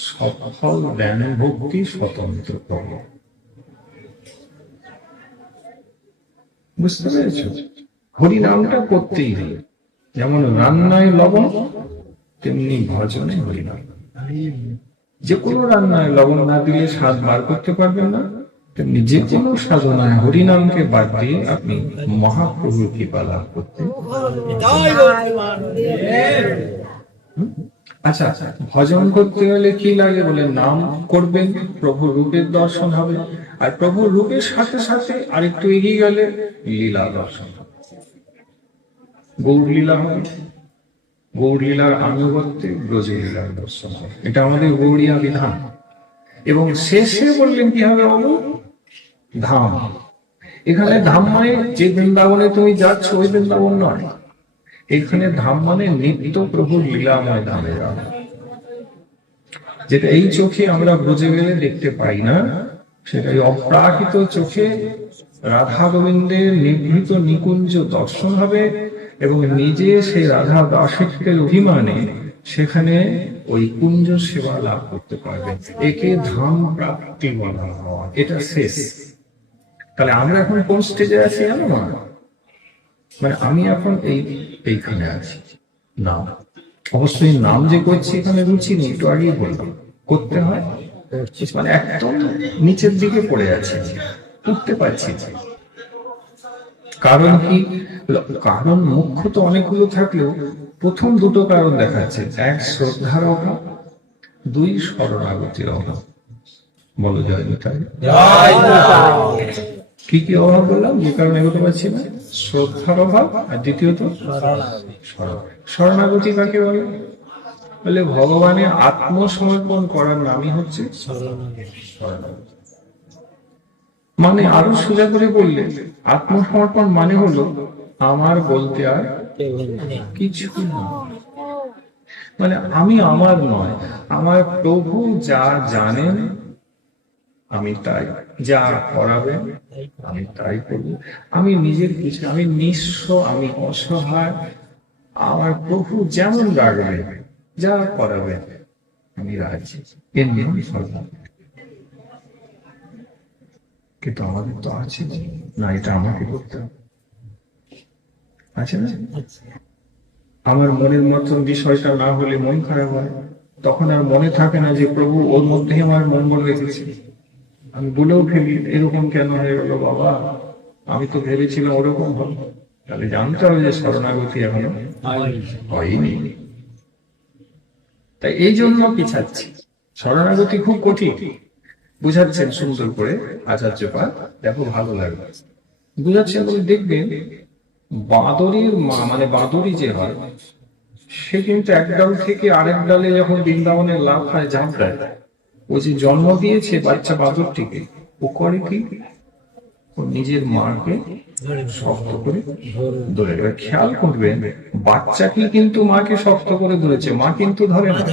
সফল জ্ঞান ভক্তি স্বতন্ত্র করো। বুঝতে পেরেছ? হরি নামটা করতেই হবে। যেমন রান্নায় লবণ, তেমনি ভজনে হরিনাম। যে কোনো রান্নায় লবণ না দিলে স্বাদ বার করতে পারবেন না, তেমনি যে কোনো সাধনায় হরিনামকে বাদ দিয়ে আপনি মহাপ্রভুর কৃপা লাভ করতে। আচ্ছা, ভজন করতে হলে কি লাগে বলে? নাম করবেন, প্রভু রূপের দর্শন হবে, আর প্রভু রূপের সাথে সাথে আরেকটু এগিয়ে গেলে লীলা দর্শন হবে, গৌর লীলা হবে, গৌর লীলার আনুগত্যে ব্রজ লীলার দর্শন হবে। এটা আমাদের গৌড়িয়া বিধান। এবং শেষে বললেন কি হবে বলো? ধাম। এখানে ধাম মানে যে বৃন্দাবনে তুমি যাচ্ছ ওই বৃন্দাবন নয়। এখানে ধাম মানে নিত্য প্রভুর লীলাময় ধামে যাওয়া, যেটা এই চোখে আমরা ব্রজে গেলে দেখতে পাই না, সেটা অপ্রাকৃত চোখে রাধা গোবিন্দের নিভৃত নিকুঞ্জ দর্শন হবে, এবং নিজে সেই রাধা দাসত্বের অভিমানে সেখানে ওই কুঞ্জ সেবা লাভ করতে পারবে। একে ধাম প্রাপ্তি বলা হয়। এটা শেষ। তাহলে আমরা এখন কোন স্টেজে আছি জানো না? মানে আমি এখন এইখানে আছি। নাম, অবশ্যই নাম যে করছি এখানে রুচি নেই, একটু আগেই বললাম করতে হয়, মানে একদম নিচের দিকে পড়ে আছে, উঠতে পারছি। কারণ কি? কারণ মুখ্য তো অনেকগুলো থাকলেও প্রথম দুটো কারণ দেখাচ্ছে। এক, শ্রদ্ধার অভাব, দুই, শরণাগতির অভাব। বলো জয় নিতাই। কি কি অভাব বললাম? যে কারণে এগোতে পারছি না? শ্রদ্ধার অভাব, আর দ্বিতীয়ত শরণাগতি। কাকে বলে? বলে ভগবানের আত্মসমর্পণ করার নামই হচ্ছে শরণাগতি। মানে আরো সোজা করে বললে আত্মসমর্পণ মানে হলো আমার বলতে আর কিছু না। মানে আমি আমার নয়, আমার প্রভু যা জানেন আমি তাই, যা করাবেন আমি তাই করব। আমি নিজের কিছু, আমি নিঃস্ব, আমি অসহায়, আমার প্রভু যেমন রাখবে, যা করাবে আমি রাজি। এর নিয়ম সর্বদা। কিন্তু আমাদের তো আছে না, এটা আমাকে করতে হবে, আছে না? আমার মনের মতন বিষয়টা না হলে মন খারাপ হয়, তখন আর মনে থাকে না যে প্রভু ওর মধ্যে আমার মঙ্গল রেখেছে। আমি বলেও ফেলি এরকম কেন হয়ে গেল বাবা, আমি তো ভেবেছিলাম ওরকম হবে। তাহলে জানতে হবে যে শরণাগতি এখনো হয়নি। তাই এই জন্য পিছাচ্ছি। শরণাগতি খুব কঠিন, বুঝাচ্ছেন সুন্দর করে আচার্যপাদ। দেখো ভালো লাগবে বুঝাচ্ছেন বলে দেখবেন। বাঁদরের মা, মানে বাঁদরি যে হয়, সে কিন্তু এক ডাল থেকে আরেক ডালে যখন বৃন্দাবনের লাভ হয় ঝাঁপ দেয়। ও যে জন্ম দিয়েছে বাচ্চা বাঁদরটিকে, ও করে কি? ও নিজের মাকে শক্ত করে ধরে। খেয়াল করবেন, বাচ্চাকে কিন্তু মাকে শক্ত করে ধরেছে, মা কিন্তু ধরে না।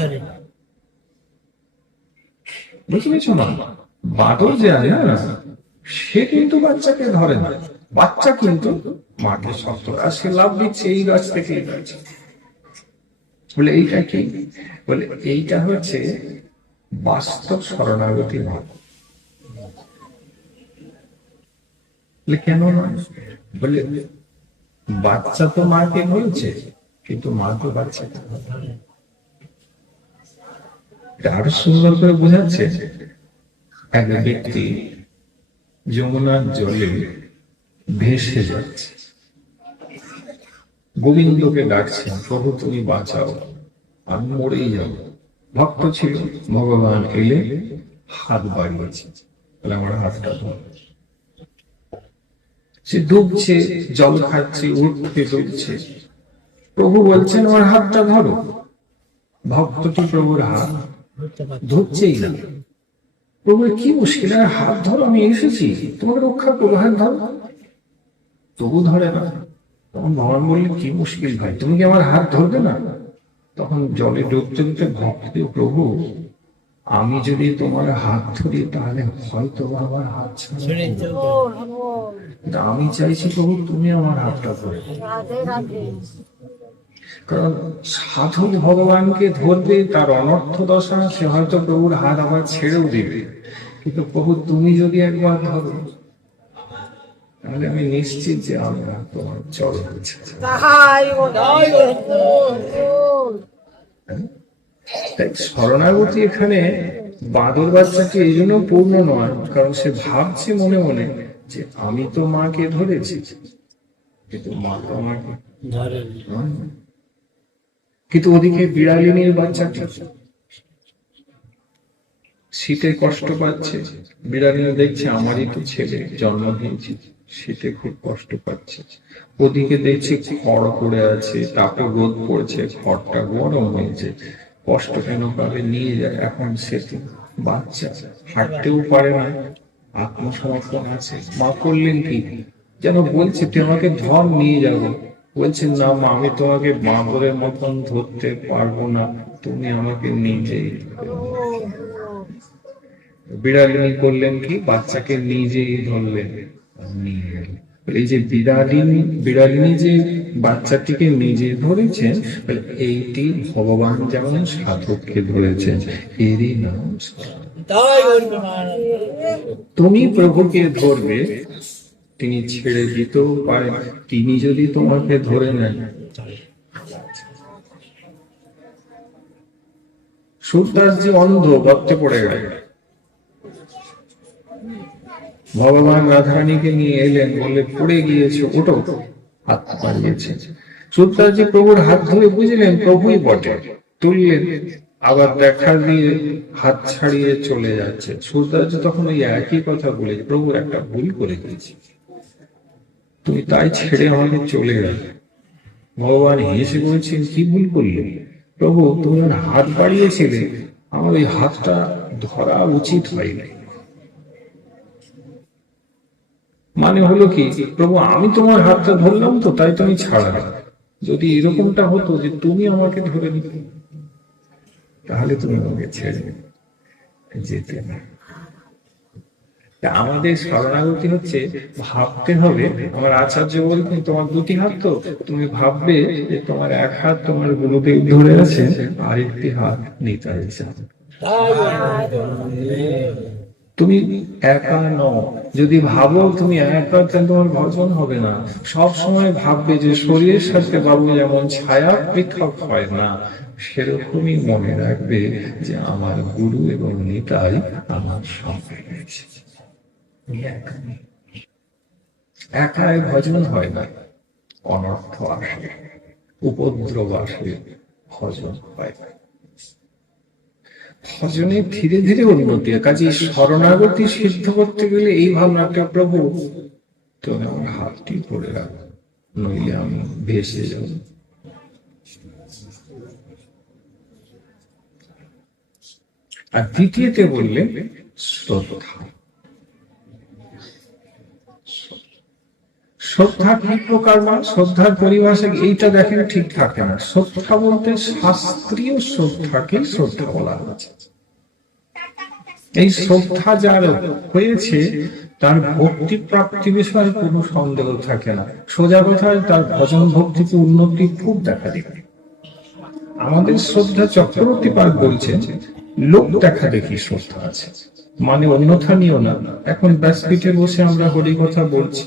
বুঝতে পেরেছো না? বাঁদর যে আছে না, সে কিন্তু বাচ্চাকে ধরে না, বাচ্চা কিন্তু মাকে শক্ত, আর সে লাভ দিচ্ছে এই গাছ থেকে এই গাছ। বলে এইটা কি? বলে এইটা হচ্ছে বাস্তব শরণাগতি ভাব। কেন নয়? বলে বাচ্চা তো মাকে বলছে, কিন্তু মা তো বাচ্চাকে আরো সুন্দর করে বোঝাচ্ছে। এক ব্যক্তি যমুনার জলে ভেসে যাচ্ছে, গোবিন্দকে ডাকছেন, প্রভু তুমি বাঁচাও, আমি মরেই যাব। ভক্ত ছিল, ভগবান এলে হাত বাড়িয়েছে, বলে আমার হাতটা ধর। সে ডুবছে, জল খাচ্ছে, উঠতে ডুবছে, প্রভু বলছেন আমার হাতটা ধরো। ভক্তটি প্রভুর হাত ধরছেই না। প্রভুর কি মুশকিল, আর হাত ধরো, আমি এসেছি তোমাকে রক্ষা করবো, হাত ধরো। তবু ধরে না। তখন ভগবান বললেন কি মুশকিল ভাই, তুমি কি আমার হাত ধরবে না? তখন জলে ডুবতে ডুবতে ভক্তি, প্রভু আমি যদি তোমার হাত ধরি তাহলে হয়তো আমার হাত ছাড়বে, আমি চাইছি প্রভু তুমি আমার হাতটা ধরে। কারণ সাধু ভগবানকে ধরবে, তার অনর্থ দশা, সে হয়তো প্রভুর হাত আবার ছেড়েও দিবে, কিন্তু প্রভু তুমি যদি একবার ধরো তাহলে আমি নিশ্চিত যে আমরা তোমার চরণ ছেড়ে। তাই শরণাগতি এখানে বাঁদর বাচ্চাটি এই জন্য পূর্ণ নয়, কারণ সে ভাবছে মনে মনে যে আমি তো মাকে ধরেছি, কিন্তু মা তো আমাকে ধরেনি। কিন্তু ওদিকে বিড়ালিনীর বাচ্চাটি শীতে কষ্ট পাচ্ছে, বিড়ালিনী দেখছে আমারই তো ছেলে জন্ম দিয়েছে, শীতে খুব কষ্ট পাচ্ছে। ওদিকে দেখছে খড় পড়ে আছে, তাপে রোদ পড়ছে, খড়টা গরম হয়েছে, কষ্ট কেন পাবে, নিয়ে যায়। এখন সে তো বাচ্চা, হাঁটতেও পারে না, আত্মসমর্পণ আছে। মা করলেন কি, যেন বলছে তুই আমাকে ধর, নিয়ে যাবো। বলছেন না মা, আমি তোমাকে বাঁদরের মতন ধরতে পারবো না, তুমি আমাকে নিজেই। বিড়ালিনী করলেন কি, বাচ্চাকে নিজেই ধরলেন, নিয়ে গেলেন। এই যে বিড়ালিনী যে বাচ্চাটিকে নিজে ধরেছেন, এইটি ভগবান যেমন সাধককে ধরেছেন, এরই নাম। তুমি প্রভুকে ধরবে, তিনি ছেড়ে দিতেও পারেন, তিনি যদি তোমাকে ধরে নেন। সুরদাসজি অন্ধ, গর্তে পড়ে গেল, ভগবান রাধারানীকে নিয়ে এলেন, বলে পড়ে গিয়েছে, ওটো, হাত বাড়িয়েছে। সুরদাসজি প্রভুর হাত ধরে বুঝলেন প্রভুই বটে, তুললেন, আবার দেখা দিয়ে হাত ছাড়িয়ে চলে যাচ্ছে। সুরদাসজি তখন ওই একই কথা বলে, প্রভু একটা ভুল করে দিয়েছি, তুমি তাই ছেড়ে আমাকে চলে গেলে। ভগবান হেসে বলছেন কি ভুল করলে? প্রভু তুমি আমার হাত বাড়িয়েছিলে, আমার ওই হাতটা ধরা উচিত হয়নি। মানে হলো কি, প্রভু আমি তোমার হাতটা ধরলাম তো তাই তুমি ছাড়ালে, যদি এরকমটা হতো যে তুমি আমাকে ধরে নিতে, তাহলে তুমি আমাকে ছেড়ে যেতে না। আমাদের শরণাগতি হচ্ছে ভাবতে হবে। আমার আচার্য বলতেন তোমার দুটি হাত, তো তুমি ভাববে যে তোমার এক হাত তোমার গুরুদেব ধরে আছে, আরেকটি হাত নিতাই চাঁদ। তুমি একা নও, যদি ভাবো তুমি একা, তাহলে তোমার ভজন হবে না। সব সময় ভাববে যে শরীরের সাথে বাবু যেমন ছায়া পৃথক হয় না, সেরকমই মনে রাখবে যে আমার গুরু এবং নিতাই আমার সঙ্গে রয়েছে। একাই ভজন হয় না, অনর্থ আসে, উপদ্রব আসে, ভজন হয় না। ভজনে ধীরে ধীরে উন্নতি, কাজে শরণাগতি সিদ্ধ করতে গেলে এই ভাবনাটা, প্রভু তুমি আমার হাতটি ধরে রাখো, নইলে আমি ভেসে যাব। আর দ্বিতীয়তে বললে শ্রদ্ধা। শ্রদ্ধা কি প্রকার, মান শ্রদ্ধার পরিভাষা এইটা দেখেন ঠিক থাকে না। শ্রদ্ধা বলতে শাস্ত্রীয় শ্রদ্ধাকে শ্রদ্ধা বলা হয়েছে। এই শ্রদ্ধা যার হয়েছে তার ভক্তি প্রাপ্তি বিষয়ে কোনো সন্দেহ থাকে না। সোজা কথায় তার ভজন ভক্তিতে উন্নতি খুব দেখা দিবে। আমাদের শ্রদ্ধা চক্রবর্তী পাল বলছেন লোক দেখা দেখি শ্রদ্ধা আছে, মানে অন্যথা নিও না। এখন ব্যাসপীঠে বসে আমরা হরি কথা বলছি,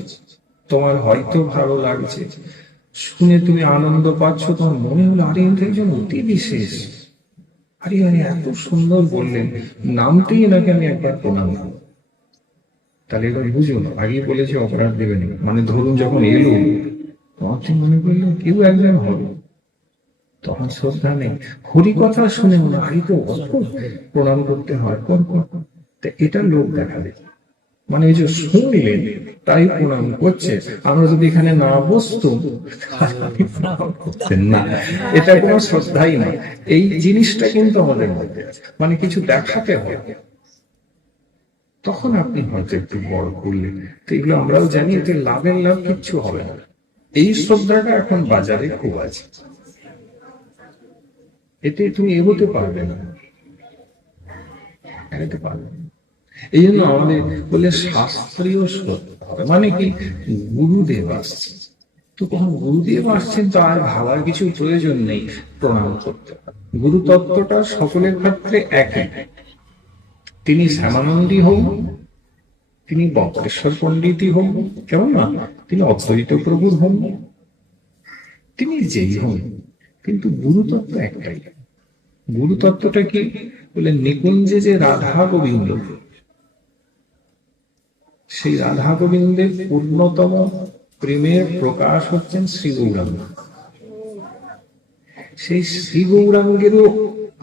তোমার হয়তো ভালো লাগছে, শুনে তুমি আনন্দ পাচ্ছ, তোমার মনে হলো আরে একজন অতি বিশেষ, আরে আরে এত সুন্দর বললেন, নামতেই নাকি আমি একবার প্রণাম করব। তাহলে এবার বুঝুন, আগে বলেছে অপরাধ দেবে না, মানে ধরুন যখন এলো তোমার মনে করলো কেউ একজন হবে, তখন শ্রদ্ধা নেই। হরি কথা শুনে মনে হয় তো অদ্ভুত, প্রণাম করতে হয়, তা এটা লোক দেখাবে, মানে এই যে শুনলেন তাই প্রণাম করছে। আমরা যদি এখানে না বসতুম আপনি প্রণাম করতেন না, এটা কোনো শ্রদ্ধাই না। এই জিনিসটা কিন্তু আমাদের মধ্যে আছে, মানে কিছু দেখাতে হয়, তখন আপনি হয়তো একটু বড় করলেন। তো এগুলো আমরাও জানি, এতে লাভের লাভ কিচ্ছু হবে না। এই শ্রদ্ধাটা এখন বাজারে খুব আছে, এতে তুমি এগোতে পারবে না, এগোতে পারবে না। এই জন্য আমাদের বলে শাস্ত্রীয় শ্রদ্ধা হবে, মানে কি গুরুদেব আসছে, তো কখন গুরুদেব আসছেন তো আর ভাবার কিছু প্রয়োজন নেই, প্রণাম করতে হবে। গুরু তত্ত্বটা সকলের ক্ষেত্রে একই, তিনি শ্যামানন্দী হোক, তিনি বক্রেশ্বর পণ্ডিতই হোক, কেমন না, তিনি অদ্বৈত প্রভুর হন, তিনি যেই হন, কিন্তু গুরুতত্ত্ব একটাই। গুরুতত্ত্বটা কি বলে, নিকুঞ্জে যে রাধা গোবিন্দ, সেই রাধা গোবিন্দের পূর্ণতম প্রেমের প্রকাশ হচ্ছেন শ্রী গৌরাঙ্গ। সেই শ্রী গৌরাঙ্গেরও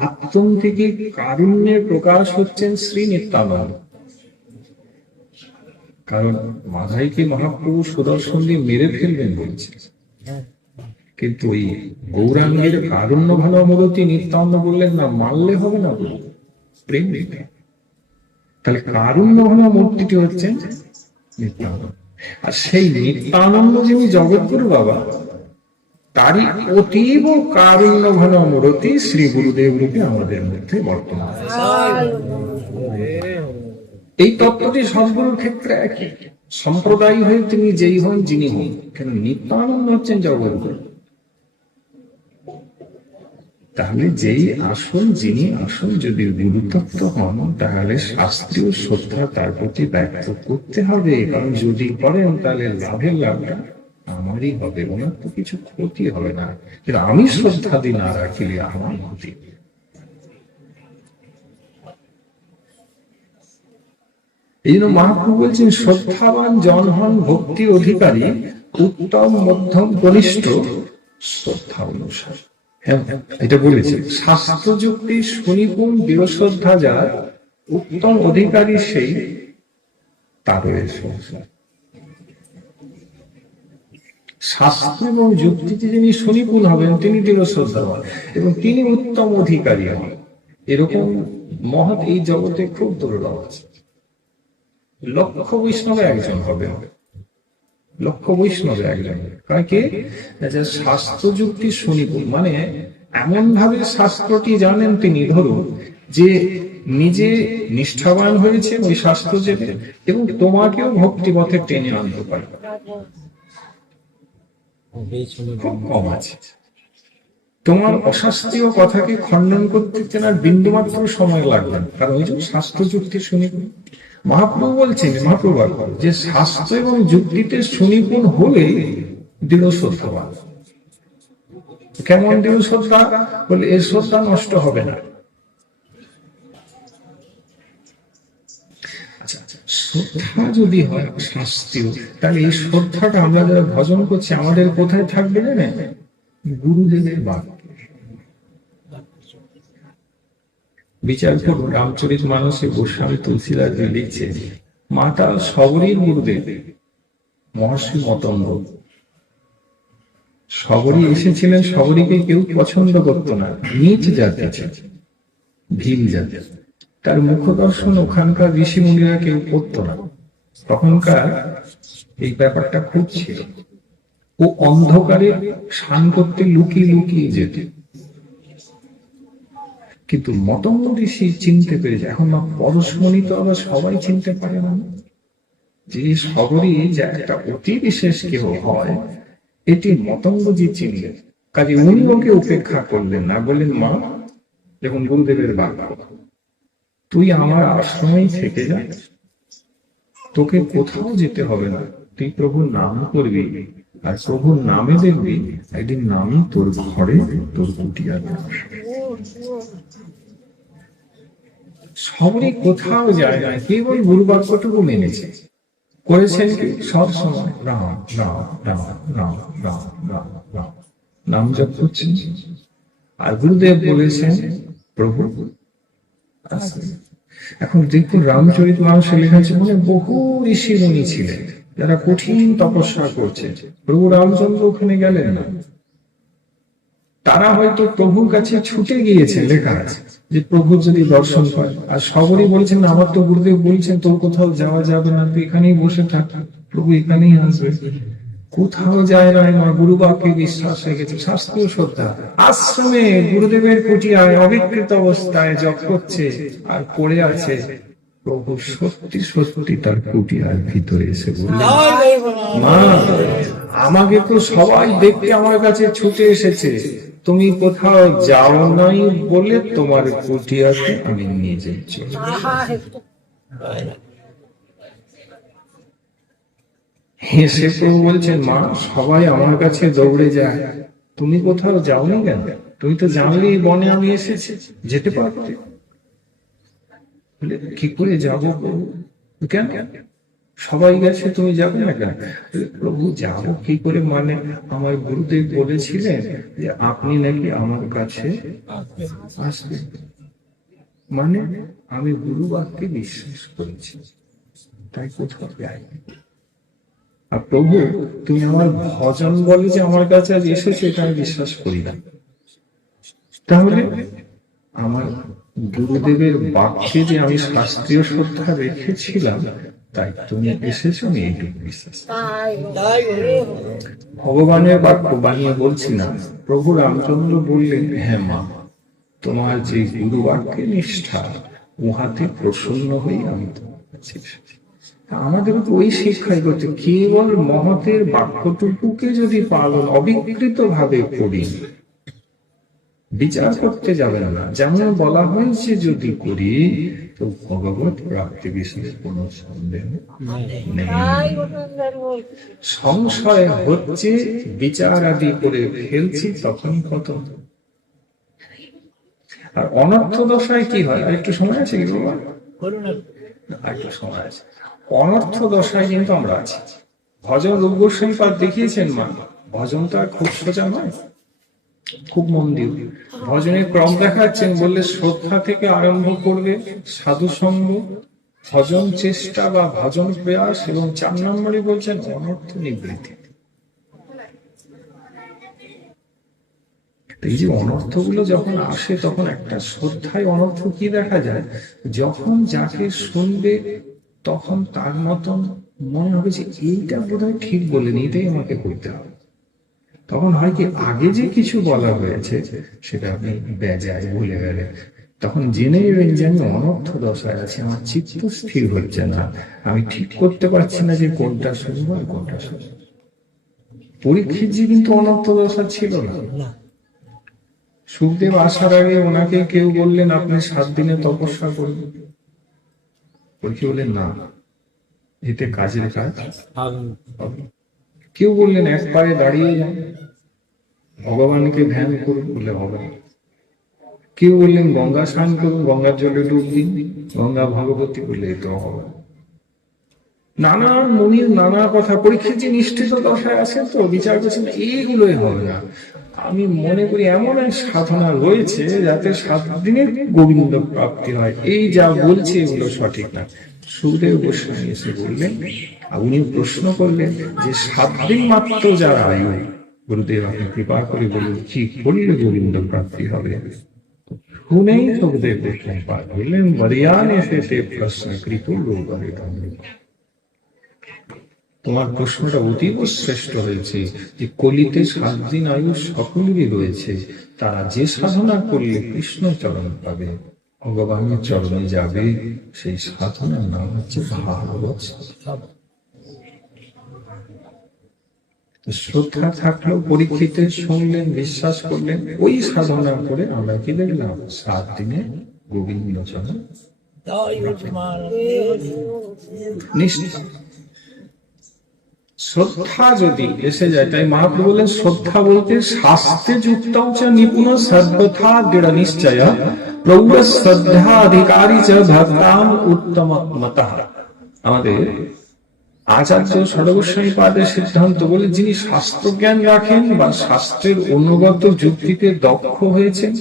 আত্যন্তিক কারুণ্যের প্রকাশ হচ্ছেন শ্রী নিত্যানন্দ। কারণ মাধাইকে মহাপ্রভু সুদর্শন দিয়ে মেরে ফেলবেন বলছে, কিন্তু ওই গৌরাঙ্গের কারুণ্য ভানুমূরতি নিত্যানন্দ বললেন না, মারলে হবে না, প্রেম নেবে। তাহলে কারুণ্য ভানুমূর্তিটি হচ্ছেন নিত্যানন্দ। আর সেই নিত্যানন্দ যিনি জগৎগুরু বাবা, তারই অতীব কারুণ্য ভানুমূরতি শ্রী গুরুদেব রূপে আমাদের মধ্যে বর্তমান। এই তত্ত্বটি সদ্গুরুর ক্ষেত্রে একই, সম্প্রদায় হয়ে তিনি যেই হন, যিনি হন কেন, নিত্যানন্দ হচ্ছেন জগৎগুরু। তাহলে যেই আসন, যিনি আসন যদি গুরুতত্ত্ব হন, তাহলে শাস্ত্রীয় শ্রদ্ধা তার প্রতি ব্যক্ত করতে হবে। কারণ যদি করেন তাহলে লাভের লাভটা আমারই হবে, ওনার তো কিছু ক্ষতি হবে না। কিন্তু আমি শ্রদ্ধা দিই না রাখিলে আমার ক্ষতি। এই জন্য মহাপ্রভু বলছেন, শ্রদ্ধাবান জন হন ভক্তি অধিকারী, উত্তম মধ্যম কনিষ্ঠ শ্রদ্ধা অনুসারী। হ্যাঁ, এটা বলেছে, শাস্ত্র যুক্তি সুনিপুণ দৃঢ়শ্রদ্ধা যার, উত্তম অধিকারী সেই তারই সংসার। শাস্ত্র এবং যুক্তিতে যিনি সুনিপুণ হবেন তিনি দৃঢ়শ্রদ্ধাবান এবং তিনি উত্তম অধিকারী হন, এরকম মহৎ এই জগতে খুব দুর্লভ আছে। লক্ষ বৈষ্ণবে একজন হবে, লক্ষ বৈষ্ণবে একজন, কারণ কি শাস্ত্র যুক্তি সুনিপুণ, মানে এমন ভাবে শাস্ত্রটি জানেন তিনি, ধরুন যে নিজে নিষ্ঠাবান হয়েছে ওই শাস্ত্র জেনে, এবং তোমাকেও ভক্তিপথে টেনে আনতে পারে, খুব কম আছে। তোমার অশাস্ত্রীয় কথাকে খণ্ডন করতে চেনার বিন্দুমাত্র সময় লাগবে না, কারণ ওই যে শাস্ত্র যুক্তি সুনিপুণ। মহাপ্রভু বলছেন, মহাপ্রভু যে শাস্ত্র এবং যুক্তিতে সুনিপুণ হলে দৃঢ় শ্রদ্ধাবান। কেমন দৃঢ় শ্রদ্ধা বলে, এর শ্রদ্ধা নষ্ট হবে না। আচ্ছা, শ্রদ্ধা যদি হয় শাস্ত্রীয়, তাহলে এই শ্রদ্ধাটা আমরা যারা ভজন করছি আমাদের কোথায় থাকবে জানেন? গুরুদেবের বাক্যে। বিচার করুন, রামচরিত মানসে গোস্বামী তুলসীদাস লিখছে, মাতা সবরই গুরুদেব মহর্ষি মতঙ্গ। সবরই এসেছিলেন, সবরীকে কেউ পছন্দ করতো না, নিচ জাতি ছিল, ভীম জাতি। তার মুখ দর্শন ওখানকার ঋষি মুনিরা কেউ করতো না, তখনকার এই ব্যাপারটা খুব ছিল। ও অন্ধকারে স্নান করতে লুকিয়ে লুকিয়ে যেত, কিন্তু মতঙ্গ ঋষি চিনতে পেরেছে। এখন না পরশমণি তো আবার সবাই চিনতে পারে না, যে সবরই যে একটা অতি বিশেষ কেহ হয় এটি মতঙ্গজি চিনলেন। কাজে উনি ওকে উপেক্ষা করলেন না, বললেন, মা, যখন গুরুদেবের বাক্য, তুই আমার আশ্রমেই থেকে যা, তোকে কোথাও যেতে হবে না, তুই প্রভুর নাম করবি, আর প্রভুর নামে দেখবি একদিন নাম তোর ঘরে তোর কুটিয়াতে আসবে। সবরই কোথাও যায় না, কেবল গুরু বাক্যটুকু মেনেছে। করেছেন কি সব সময় রাম রাম রাম রাম রাম রাম রাম নাম জপ করছেন, আর গুরুদেব বলেছেন প্রভু আসুন। এখন দেখুন রামচরিত মানসে লেখা আছে মানে বহু ঋষি মুনি ছিলেন যারা কঠিন তপস্যা করছে, প্রভু রামচন্দ্র ওখানে গেলেন না। তারা হয়তো প্রভুর কাছে ছুটে গিয়েছে, লেখা আছে যে প্রভু যদি দর্শন পায়। আর সবরই বলছেন আমার তো গুরুদেব বলছেন তোর কোথাও যাওয়া যাবে না, তুই এখানেই বসে থাক, প্রভু এখানেই আসবে। কোথাও যায় না, আমার গুরু বাক্যে বিশ্বাস হয়ে গেছে, শাস্ত্রীয় শ্রদ্ধা। আশ্রমে গুরুদেবের কুটিয়ায় অবিকৃত অবস্থায় জপ করছে আর পড়ে আছে। প্রভু সত্যি সত্যি তার কুটিয়ার ভিতরে এসে বললেন, মা আমাকে তো সবাই দেখতে আমার কাছে ছুটে এসেছে, তুমি কোথাও যাও নাই বলে তোমার কুটিয়াকে আমি নিয়ে যাচ্ছি। হেসে প্রভু বলছেন, মা সবাই আমার কাছে দৌড়ে যায়, তুমি কোথাও যাওনি কেন? তুমি তো জানলেই বনে আমি এসেছি, যেতে পারতে। কি করে যাবো প্রভু? কেন সবাই গেছে তুমি যাবে না কেন? প্রভু যাবো কি করে, মানে আমার গুরুদেব বলেছিলেন যে আপনি নাকি আমার কাছে আসবেন, মানে আমি গুরু বাক্যে বিশ্বাস করেছি তাই কোথাও যাই। আর প্রভু তুমি আমার ভজন বলে যে আমার কাছে আজ এসেছে এটা আমি বিশ্বাস করি না, তাহলে আমার গুরুদেবের বাক্যে যে আমি শাস্ত্রীয় শ্রদ্ধা রেখেছিলাম তাই তুমি এসেছো, আমি এইটুকু বিশ্বাস। ভগবানের বাক্য বানিয়ে বলছি না। প্রভু রামচন্দ্র বললেন, হ্যাঁ মা তোমার যে গুরু বাক্যে নিষ্ঠা উহাতে প্রসন্ন হয়ে আমি তোমার কাছে এসেছি। আমাদের তো ওই শিক্ষাই করতে, কেবল মহতের বাক্যটুকুকে যদি পালন অবিকৃত ভাবে করি, বিচার করতে যাবেন না। যেমন বলা হয়েছে যদি করি তো ভগবত প্রাপ্তি বিশেষ কোন সন্দেহ নেই। সংশয় হচ্ছে বিচার আদি করে ফেলছি তখন কত। আর অনর্থ দশায় কি হয়, আর একটু সময় আছে কি বাবা? একটু সময় আছে। অনর্থ দশায় কিন্তু আমরা আছি। ভজন রূপ গোস্বামী পাদ দেখিয়েছেন মা, ভজন তো আর খুব সোজা নয়, খুব মন দিয়ে ভজনের ক্রম দেখাচ্ছেন। বললে শ্রদ্ধা থেকে আরম্ভ করবে, সাধু সঙ্গ, ভজন চেষ্টা বা ভজন প্রয়াস, এবং 4 নম্বরে বলছেন অনর্থ নিবৃত্তি। এই যে অনর্থ গুলো যখন আসে তখন একটা শ্রদ্ধায় অনর্থ কি দেখা যায়, যখন যাকে শুনবে তখন তার মতন মনে হবে যে এইটা বোধহয় ঠিক বলেনি, এটাই আমাকে করতে হবে। তখন হয় কি, আগে যে কিছু বলা হয়েছে সেটা আপনি বেজায় ভুলে গেলেন। তখন জেনে নেবেন যে আমি অনর্থ দশায় আছি, আমার চিত্ত স্থির হচ্ছে না, আমি ঠিক করতে পারছি না যে কোনটা শুনবো আর কোনটা শুনবো। পরীক্ষিত জি কিন্তু অনর্থ দশা ছিল না। সুখদেব আসার আগে ওনাকে কেউ বললেন আপনি 7 দিনে তপস্যা করবেন, পরীক্ষিত বললেন না, এতে কাজের কাজ। কেউ বললেন 1 পায়ে দাঁড়িয়ে যান, ভগবানকে ধ্যান করুন, বলে হবে। কেউ বললেন গঙ্গা স্নান করুন, গঙ্গার জলে ডুব দিন, গঙ্গা ভগবতী, বললে তো হবে। নানা মুনির নানা কথা। পরীক্ষিত যে নিষ্ঠিত দশায় আছেন তো বিচার করছেন এইগুলোই হবে না। আমি মনে করি এমন এক সাধনা রয়েছে যাতে 7 দিনের গোবিন্দ প্রাপ্তি হয়, এই যা বলছে এগুলো সঠিক না। সুখদেব গোস্বামী এসে বললেন, উনি প্রশ্ন করলেন যে 7 দিন মাত্র যার আয়ু, গুরুদেব আপনি কৃপা করে বলুন কি করলে গোবিন্দ প্রাপ্তি হবে? শুনেই সুখদেব গোস্বামী পাঠ বললেন, বরিয়ান এসে প্রশ্ন কৃত লোক। তোমার প্রশ্নটা অতীব শ্রেষ্ঠ হয়েছে যে কলিতে 7 দিন আয়ু সকলেরই রয়েছে, তারা যে সাধনা করলে কৃষ্ণ চরণ পাবে, ভগবানের চরণে যাবে, সেই সাধনার নাম হচ্ছে ভাগবত সাধনা। শ্রদ্ধা থাকলো, পরীক্ষিতে শুনলেন, বিশ্বাস করলেন, ওই সাধনা করে আমরা কি দেখলাম 7 দিনে গোবিন্দ চরণ নিশ্চিত। শ্রদ্ধা যদি এসে যায়, তাই মহাপ্রভু বললেন শ্রদ্ধা বলতে শাস্ত্রে যুক্তং চ নিপুণ সর্বথা দৃঢ় নিশ্চয় প্রভু শ্রদ্ধা অধিকারী চ ভক্তাম উত্তম মতঃ। আমাদের আচার্য সর্বস্বামী পাদের সিদ্ধান্ত বলে, যিনি শাস্ত্র জ্ঞান রাখেন বা শাস্ত্রের অনুগত যুক্তিতে দক্ষ হয়েছেন,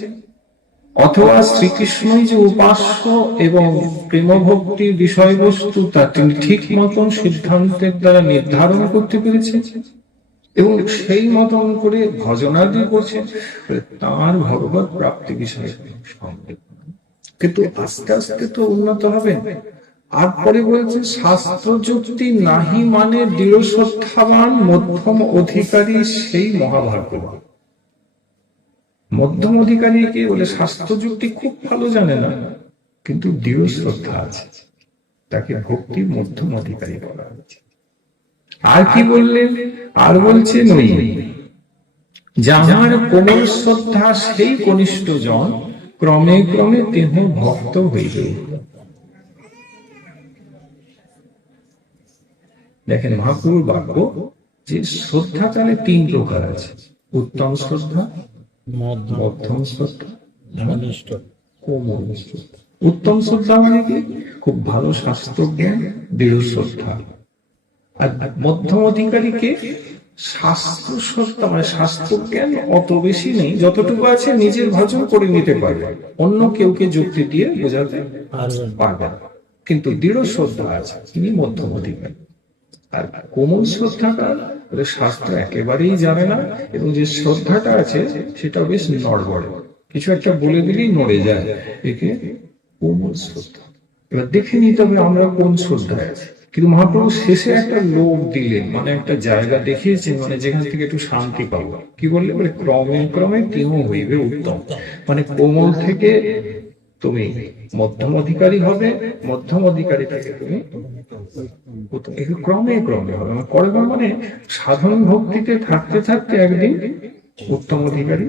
অথবা শ্রীকৃষ্ণই যে উপাস্য এবং প্রেমভক্তির বিষয়বস্তু তা তিনি ঠিক মতন সিদ্ধান্তের দ্বারা নির্ধারণ করতে পেরেছেন এবং সেই মতন করে ভজনাদি করছেন, তার ভগবত প্রাপ্তি বিষয়ে সন্দেহ। কিন্তু আস্তে আস্তে তো উন্নত হবে। আর পরে বলছে, শাস্ত্র যুক্তি নাহি মানে দৃঢ় শ্রদ্ধাবান মধ্যম অধিকারী সেই মহাভাগ্যবান। মধ্যম অধিকারী কে বলে? শাস্ত্র যুক্তি খুব ভালো জানে না, কিন্তু দৃঢ় শ্রদ্ধা আছে, তাকে ভক্তি মধ্যম অধিকারী বলা হয়েছে। আর কি বললেন? আর বলছে, নই যাহার কোমল শ্রদ্ধা সেই কনিষ্ঠ জন, ক্রমে ক্রমে তেহ ভক্ত হইবে। দেখেন মহাপ্রভুর বাক্য যে শ্রদ্ধা তাহলে তিন প্রকার আছে: উত্তম শ্রদ্ধা, মধ্যম শ্রদ্ধা, কোমল শ্রদ্ধা। উত্তম শ্রদ্ধা মানে কি? খুব ভালো শাস্ত্র জ্ঞান, দৃঢ় শ্রদ্ধা। আর মধ্যম অধিকারীকে শাস্ত্র শ্রদ্ধা মানে শাস্ত্র জ্ঞান অত বেশি নেই, যতটুকু আছে নিজের ভজন করে নিতে পারবে, অন্য কেউকে যুক্তি দিয়ে বোঝাতে পারবে না, কিন্তু দৃঢ় শ্রদ্ধা আছে, তিনি মধ্যম অধিকারী। আর কোমল শ্রদ্ধাটা শাস্ত্র একেবারেই জানে না, এবং যে শ্রদ্ধাটা আছে সেটা বেশ নড়বড়ে, কিছু একটা বলে দিলেই নড়ে যায়, একে কোমল শ্রদ্ধা। এবার দেখে নিতে হবে আমরা কোন শ্রদ্ধায় আছি। কিন্তু মহাপ্রভু শেষে একটা লোক দিলেন, মানে একটা জায়গা দেখিয়েছেন, মানে যেখান থেকে একটু শান্তি পাবো। কি বললে? বলে ক্রমে ক্রমে কেউ হইবে উত্তম, মানে কোমল থেকে তুমি মধ্যম অধিকারী হবে, মধ্যম অধিকারী থেকে তুমি ক্রমে ক্রমে হবে, করবে মানে সাধন ভক্তিতে থাকতে থাকতে একদিন উত্তম অধিকারী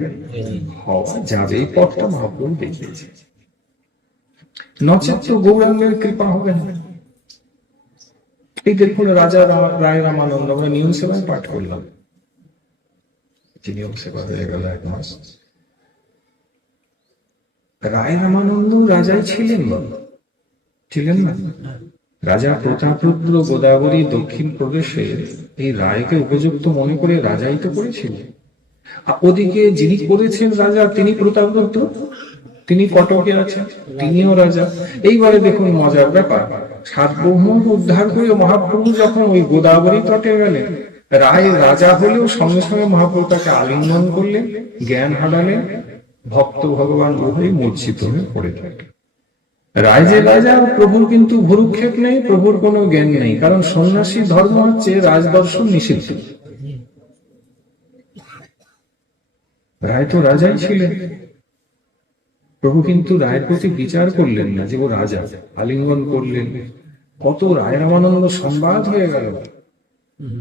হওয়া যাবে। এই পথটা মহাপ্রভু দেখিয়েছে, নচেত গৌরাঙ্গের কৃপা হবে না। এই দেখুন রাজা রায় রামানন্দ, আমরা নিয়ম সেবায় পাঠ করলাম, নিয়ম সেবা হয়ে গেল 1 মাস। রায় রামানন্দ রাজাই ছিলেন না? রাজা প্রতাপরুদ্র গোদাবরী দক্ষিণ প্রদেশে এই রায়কে উপযুক্ত মনে করে রাজাই তো করেছিলেন। ওদিকে যিনি করেছেন রাজা, তিনি প্রতাপরুদ্র, তিনি কটকে আছেন, তিনিও রাজা। এইবারে দেখুন মজার ব্যাপার, সার্বভৌম উদ্ধার করে মহাপ্রভু যখন ওই গোদাবরী তটে গেলেন, রায় রাজা হলেও সঙ্গে সঙ্গে মহাপ্রভু তাকে আলিঙ্গন করলেন, জ্ঞান হারালেন, ভক্ত ভগবান উভয় মূর্ছিত হয়ে পড়ে থাকে। রায় যে রাজা, প্রভুর কিন্তু ভুরুক্ষেপ নেই, প্রভুর কোনো জ্ঞান নেই, কারণ সন্ন্যাসী ধর্ম হচ্ছে রাজদর্শন নিষিদ্ধ। রায় তো রাজাই ছিলেন, প্রভু কিন্তু রায়ের প্রতি বিচার করলেন না যে ও রাজা, আলিঙ্গন করলেন। কত রায় রামানন্দ সংবাদ হয়ে গেল,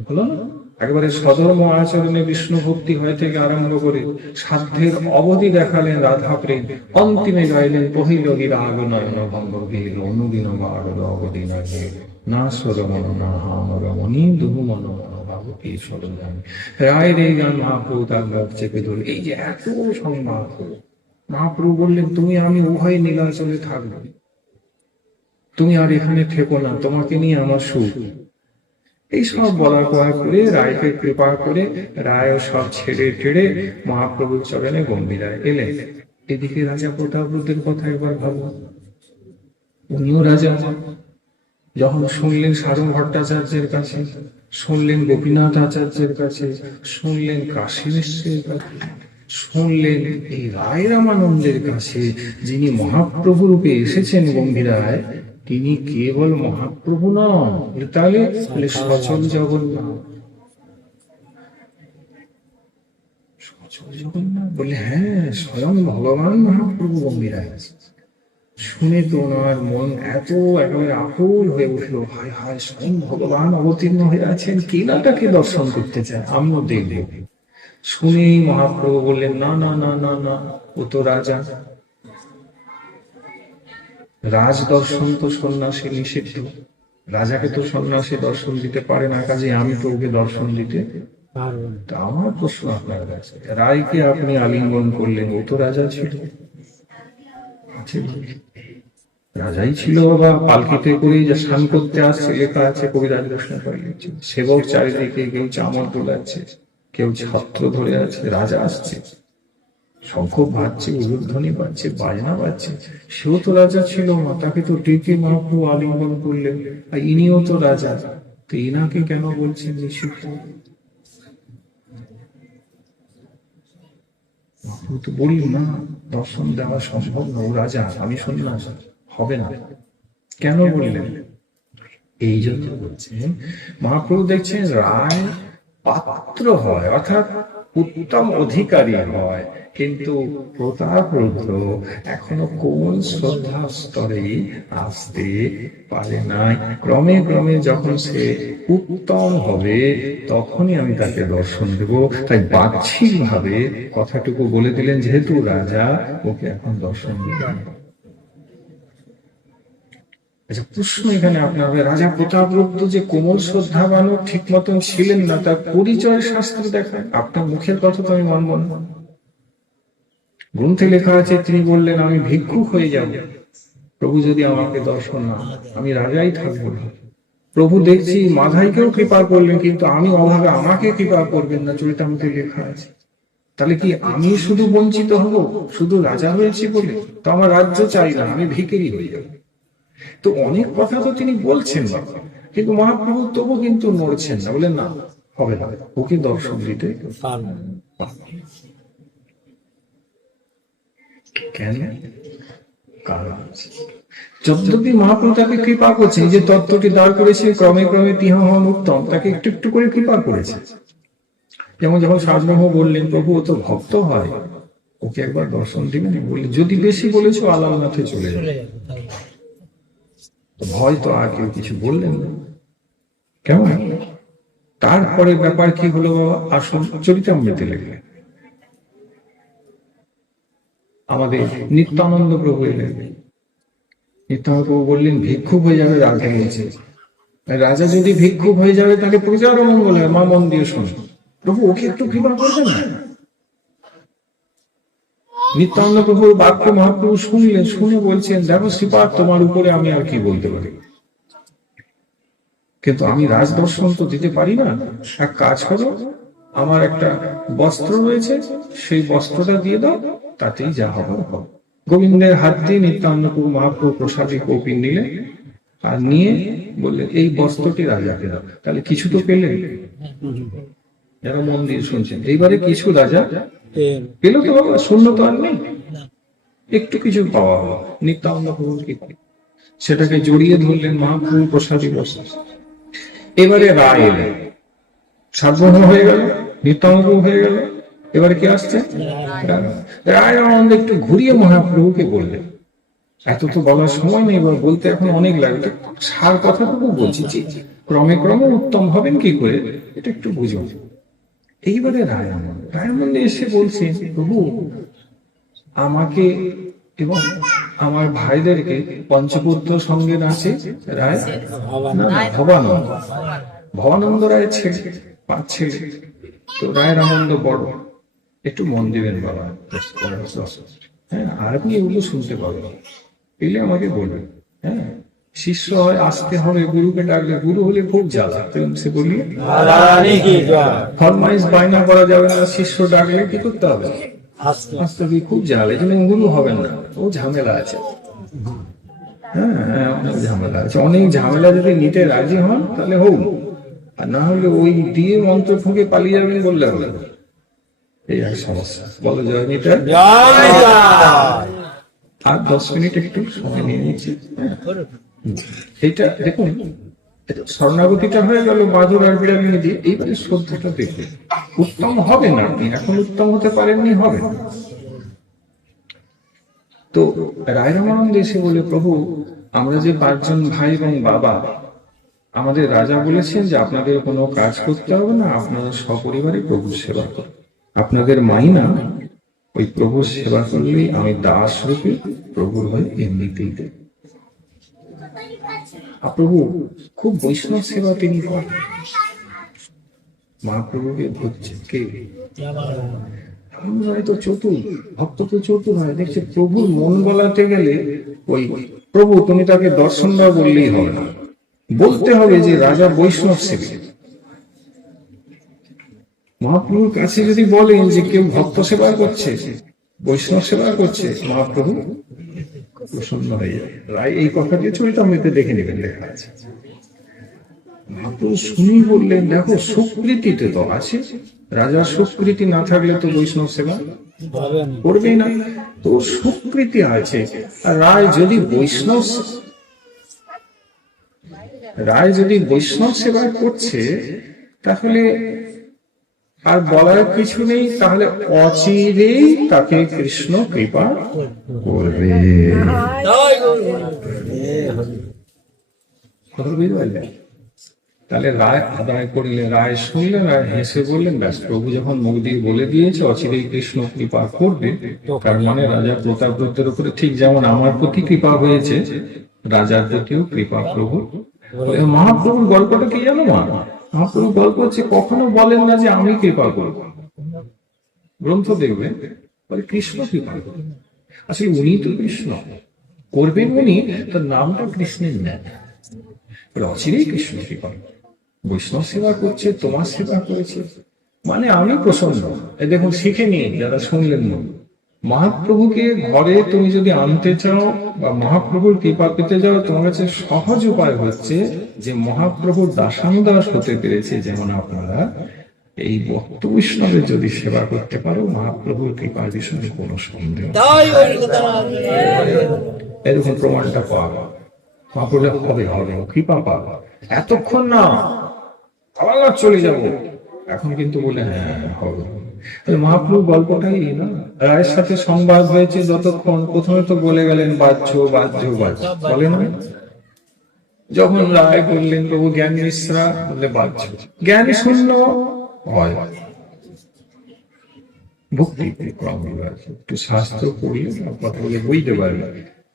হলো না? একবারে সধর্ম আচরণে বিষ্ণু ভক্তি হয় থেকে আরম্ভ করে সাধ্যের অবধি দেখালেন রাধা প্রেম, অন্তিমে গাইলেন পহিল গিরাগ নয়ন ভঙ্গ গেল অনুদিন বাড়ল অবধি না গেল না সরমন না হাম রমণী দুহু মন বাবু কি সরঞ্জাম। রায়ের এই গান মহাপ্রভু তার মুখ চেপে ধরে, এই যে এত সংবাদ হলো, মহাপ্রভু বললেন তুমি আমি উভয় নীলাচলে থাকবো, তুমি আর এখানে থেকো না, তোমাকে নিয়ে আমার সুখ। এই সব বলার করে রায়কে কৃপা করে রায় সব ছেড়ে টেড়ে মহাপ্রভুর চরণে গম্ভীরায় এলেন। এদিকে রাজা প্রতাপরুদ্রের কথা একবার ভাবো, উনিও রাজা। যখন শুনলেন সারং ভট্টাচার্যের কাছে, শুনলেন গোপীনাথ আচার্যের কাছে, শুনলেন কাশী মিশ্রের কাছে, শুনলেন এই রায় রামানন্দের কাছে, যিনি মহাপ্রভু রূপে এসেছেন গম্ভীরায়, তিনি কেবল মহাপ্রভু নন, তাহলে সচল জগন্নাথ। বলে হ্যাঁ, স্বয়ং ভগবান মহাপ্রভু গম্ভীরায়। শুনে তো ওনার মন এত একেবারে আকুল হয়ে উঠলো, হায় হায়, স্বয়ং ভগবান অবতীর্ণ হয়ে আছেন, কে না তাকে দর্শন করতে চায়, আমিও দেখব। শুনেই মহাপ্রভু বললেন, না না না না না, ও তো রাজা, রাজ দর্শন তো সন্ন্যাসী নিষিদ্ধ, রাজাকে তো সন্ন্যাসী দর্শন দিতে পারে না, কাজে আমি তো ওকে দর্শন দিতে পারবো না। তা আমার প্রশ্ন আপনার কাছে, রায়কে আপনি আলিঙ্গন করলেন, ও তো রাজা ছিল, রাজাই ছিল বা পালকিতে করে যে স্নান করতে আসছে, লেখা আছে কবিরাজ ঘোষণা করে লিখছে। সেবক চারিদিকে, কেউ চামর দোলাচ্ছে, কেউ ছত্র ধরে আছে, রাজা আসছে, শঙ্খ বাজছে, উলুধ্বনি বাজছে, বাজনা বাজছে। সেও তো রাজা ছিল না, তাকে তো ডেকে মহাপ্রভু আলিঙ্গন করলেন, আর ইনিও তো রাজা, তো ইনাকে কেন বলছেন নিষিদ্ধ? মহাপ্রভু তো বললেন না, দর্শন দেওয়া সম্ভব না, ও রাজা, আমি সন্ন্যাস, হবে না। কেন বললেন? এই জন্য বলছেন, মহাপ্রভু দেখছেন রায় পাত্র হয়, অর্থাৎ উত্তম অধিকারী হয়, কিন্তু প্রতাপরুদ্র এখনো কোন শ্রদ্ধা স্তরে আসতে পারে নাই। ক্রমে ক্রমে যখন সে উত্তম হবে, তখনই আমি তাকে দর্শন দেব। তাই বাহ্যিক ভাবে কথাটুকু বলে দিলেন, যেহেতু রাজা, ওকে এখন দর্শন দেবেন। আচ্ছা, প্রশ্ন এখানে আপনার হবে, রাজা প্রতাপরুদ্র যে কোমল শ্রদ্ধাবান ঠিক মতন ছিলেন না, তার পরিচয় শাস্ত্র দেখায়। আপনার মুখের কথা তো আমি মানব না। গ্রন্থে লেখা আছে, তিনি বললেন আমি ভিক্ষুক হয়ে যাব প্রভু যদি আমাকে দর্শন না, আমি রাজাই থাকবো না। প্রভু দেখছি মাধাইকেও কৃপা করলেন, কিন্তু আমি অভাবে আমাকে কৃপা করবেন না, চরিতামৃতে লেখা আছে। তাহলে কি আমি শুধু বঞ্চিত হব শুধু রাজা হয়েছি বলে? তো আমার রাজ্য চাই না, আমি ভিখারি হয়ে যাব। তো অনেক কথা তো তিনি বলছেন না, কিন্তু মহাপ্রভু তবু কিন্তু নড়ছেন না, বলেন না, হবে না, ওকে দর্শন দিতে কেন? কারণ যদ্যপি মহাপ্রভু তাকে কৃপা করছেন, যে তত্ত্বটি দাঁড় করেছে ক্রমে ক্রমে তিহ হন উত্তম, তাকে একটু একটু করে কৃপা করেছে। যেমন যখন সারমর্ম বললেন, প্রভু ও তো ভক্ত হয়, ওকে একবার দর্শন দিবেন। বললে যদি বেশি বলেছো আলালনাথে চলে যাবে। ভয় তো আর কেউ কিছু বললেন না। কেমন? তারপরে ব্যাপার কি হলো বাবা? আসুন চরিতামৃতে লিখলেন। আমাদের নিত্যানন্দ প্রভু এলেন। নিত্যানন্দ প্রভু বললেন ভিক্ষুক হয়ে যাবে, রাজা হয়েছে। রাজা যদি ভিক্ষুক হয়ে যাবে, তাহলে প্রজারও মঙ্গল হয়। মা মন দিয়ে শোনো, প্রভু ওকে একটু কৃপা করবেন না? নিত্যানন্দ প্রভুর বাক্য মহাপ্রভু শুনলেন, শুনে বলছেন, দেখো শ্রীপাদ, তোমার উপরে আমি আর কি বলতে পারি, কিন্তু আমি রাজ দর্শন তো দিতে পারি না। এক কাজ করো, আমার একটা বস্ত্র রয়েছে, সেই বস্ত্রটা দিয়ে দাও, তাতেই যা হবে হবে। গোবিন্দের হাত দিয়ে নিত্যানন্দ প্রভু মহাপ্রভু প্রসাদী কৌপিন নিলেন, আর নিয়ে বললেন এই বস্ত্রটি রাজাকে দাও। তাহলে কিছু তো পেলেন, যারা মন দিয়ে শুনছেন। এইবারে কিছু রাজা পেল তো বাবা, শূন্য তো আর নেই, একটু কিছু পাওয়া হলো। নিত্যানন্দ প্রভু সেটাকে জড়িয়ে ধরলেন, মহাপ্রভু প্রসাদী বস্ত্র। এবারে রায় এলেন, সার্বভৌম হয়ে গেল, নিত্যানন্দ হয়ে গেল। এবারে কি আসছে? রায় আনন্দ একটু ঘুরিয়ে মহাপ্রভুকে বললেন, এত তো বলার সময় নেই, এবার বলতে এখন অনেক লাগে, সার কথাটুকু বলছি, ক্রমে ক্রমে উত্তম হবেন কি করে, এটা একটু বুঝুন। এইবারে রায়ানন্দ এসে বলছেন, প্রভু আমাকে এবং আমার ভাইদেরকে পঞ্চপুত্র সঙ্গে আছে রায়, ভবানন্দ, ভবানন্দ রায়ের ছেলে, 5 ছেলে। তো রায়ের আনন্দ বড়, একটু মন দিবেন বাবা। হ্যাঁ, আর আপনি এগুলো শুনতে পাবেন, পেলে আমাকে বলবেন। হ্যাঁ, শিষ্য হয় আসতে হবে, গুরুকে ডাকলে, গুরু হলে খুব জ্বালা। সে বলি ফরমাইশ বায়না করা যাবে না, শিষ্য ডাকলে কি করতে হবে? আসতে হবে, খুব জ্বালা। এই জন্য গুরু হবেন না, ও ঝামেলা আছে। হ্যাঁ, অনেক ঝামেলা আছে। অনেক ঝামেলা যদি নিতে রাজি হন তাহলে হোক, আর না হলে ওই দিয়ে মন্ত্র ফুঁকে পালিয়ে যাবেন বললে হবে। এই এক সমস্যা। বলো জয় মিটা। আর 10 মিনিট একটু সময় নিয়ে নিচ্ছি। এইটা দেখুন, স্বর্ণাগতিটা হয়ে গেল বাদুর আর বিড়ালিনী দিয়ে। এইবারে শ্রদ্ধাটা দেখুন, উত্তম হবে না, আপনি এখন উত্তম হতে পারেননি, হবে। তো রায়রামানন্দ এসে বলে, প্রভু আমরা যে 5 জন ভাই এবং বাবা, আমাদের রাজা বলেছেন যে আপনাদের কোনো কাজ করতে হবে না, আপনারা সপরিবারে প্রভুর সেবা করুন। আপনাদের মাইনা ওই প্রভুর সেবা করলেই আমি দাস রূপে প্রভুর হয়ে এমনিতেই দেব। প্রভু খুব বৈষ্ণব সেবা তিনি করেন। মহাপ্রভুকে ধরছে কে? তো চতুর ভক্ত, তো চতুর হয়। দেখছে প্রভুর মন গলাতে গেলে ওই প্রভু তুমি তাকে দর্শন দাও বললেই হবে না, বলতে হবে যে রাজা বৈষ্ণব সেবী। মহাপ্রভুর কাছে যদি বলেন যে কেউ ভক্ত সেবা করছে, বৈষ্ণব সেবা করছে, মহাপ্রভু প্রসন্ন হয়ে যায়। রায় এই কথাটি চরিতামৃতে দেখে নেবেন, লেখা আছে। মহাপ্রভু শুনি বললেন, দেখো সুকৃতিতে তো আছে, রাজার সুকৃতি না থাকলে তো বৈষ্ণব সেবা করবেই না, তো সুকৃতি আছে। আর রায় যদি বৈষ্ণব সেবা করছে, তাহলে আর বলার কিছু নেই, তাহলে অচিরেই তাকে কৃষ্ণ কৃপা করবে। তাহলে রায় আদায় করলেন, রায় শুনলেন, রায় হেসে বললেন, ব্যাস প্রভু যখন মুখ দিয়ে বলে দিয়েছে অচিরেই কৃষ্ণ কৃপা করবে, তার মানে রাজা প্রতাপব্রতের উপরে ঠিক যেমন আমার প্রতি কৃপা হয়েছে, রাজার প্রতিও কৃপা প্রভু। মহাপ্রভুর গল্পটা কি জানো মা? মহাপ্রভুর গল্প হচ্ছে কখনো বলেন না যে আমি কৃপা করবো, গ্রন্থ দেখবেন বলে কৃষ্ণ কৃপা করবেন। আসলে উনি তো কৃষ্ণ করবেন, উনি তার নামটা কৃষ্ণের নেন, অচিরেই কৃষ্ণ কৃপা। বৈষ্ণব সেবা করছে, তোমার সেবা করেছে, মানে আমি প্রসন্ন। এই দেখুন, শিখে নিন যারা শুনলেন না, মহাপ্রভুকে ঘরে তুমি যদি আনতে চাও বা মহাপ্রভুর কৃপা পেতে যাও, তোমার কাছে সহজ উপায় হচ্ছে যে মহাপ্রভুর দাসানুদাস হতে পেরেছে যেমন আপনারা, এই ভক্ত বৈষ্ণবের যদি সেবা করতে পারো, মহাপ্রভুর কৃপার বিষয়ে কোনো সন্দেহ। এরকম প্রমাণটা পাওয়া মহাপ্রভু হবে কৃপা পাওয়া। এতক্ষণ না আবার চলে যাব, এখন কিন্তু বলে হ্যাঁ হবে। মহাপ্রভু গল্পটাই না, রায়ের সাথে সংবাদ হয়েছে যতক্ষণ, প্রথমে তো বলে গেলেন বাহ্য বাহ্য বাহ্য, বলে না? যখন রায় বললেন প্রভু জ্ঞান মিশ্রা, বললে বাহ্য, জ্ঞান শূন্য হয়। ভক্তি একটু শাস্ত্র পড়লে কথা বলে বুঝতে পারবে,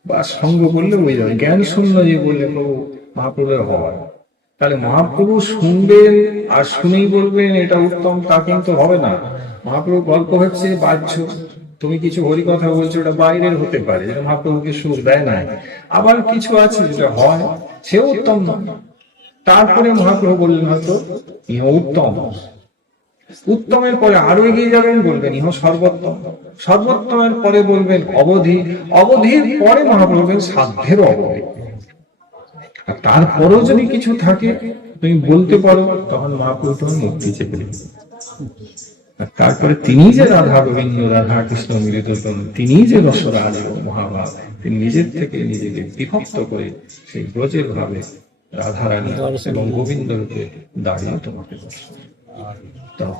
বা সঙ্গ করলে বুঝতে পারবে। জ্ঞান শূন্য যে বললেন প্রভু মহাপ্রভুর হওয়ার, তাহলে মহাপ্রভু শুনবেন আর শুনেই বলবেন এটা উত্তম, তা কিন্তু হবে না। মহাপ্রভু গল্প হচ্ছে বাহ্য, তুমি কিছু হরি কথা বলছো, ওটা বাইরের হতে পারে, যেটা মহাপ্রভুকে সুর দেয় না। আবার কিছু আছে যেটা হয়, সেও উত্তম নয়। তারপরে মহাপ্রভু বললেন হয়তো ইহ উত্তম, উত্তমের পরে আরো এগিয়ে যাবেন, বলবেন ইহ সর্বোত্তম, সর্বোত্তমের পরে বলবেন অবধি, অবধির পরে মহাপ্রভু বলবেন সাধ্যের অবধি। আর তারপরেও যদি কিছু থাকে তুমি বলতে পারো, তখন মহাপ্রভু তোমার মুক্তি চেপে দেবেন। তারপরে তিনি যে রাধা গোবিন্দ, রাধা কৃষ্ণ মিলিত, তিনি যে রসরাজ মহাভাব, তিনি নিজের থেকে নিজেকে বিভক্ত করে সেই ব্রজের ভাবে রাধারানী এবং গোবিন্দ রূপে দাঁড়িয়ে তোমাকে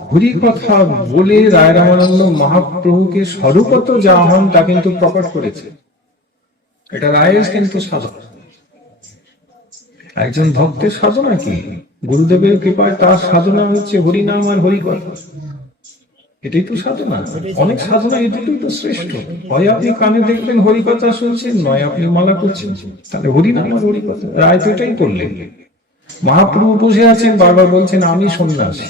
হরি কথা বলে রায় রামানন্দ মহাপ্রভুকে স্বরূপত যা হন তা কিন্তু প্রকট করেছে। এটা রায়ের কিন্তু সাধনা, একজন ভক্তের সাধনা কি? গুরুদেবের কৃপায় তার সাধনা হচ্ছে হরিনাম আর হরিকথা, এটাই তো সাধনা। অনেক সাধনা এটুকুই তো শ্রেষ্ঠ। হয় আপনি কানে দেখবেন হরিকথা শুনছেন, নয় আপনি মালা করছেন, তাহলে হরিনাম আর হরিকথা। রায় তো এটাই করলেন। মহাপ্রভু বসে আছেন, বারবার বলছেন আমি সন্ন্যাসী,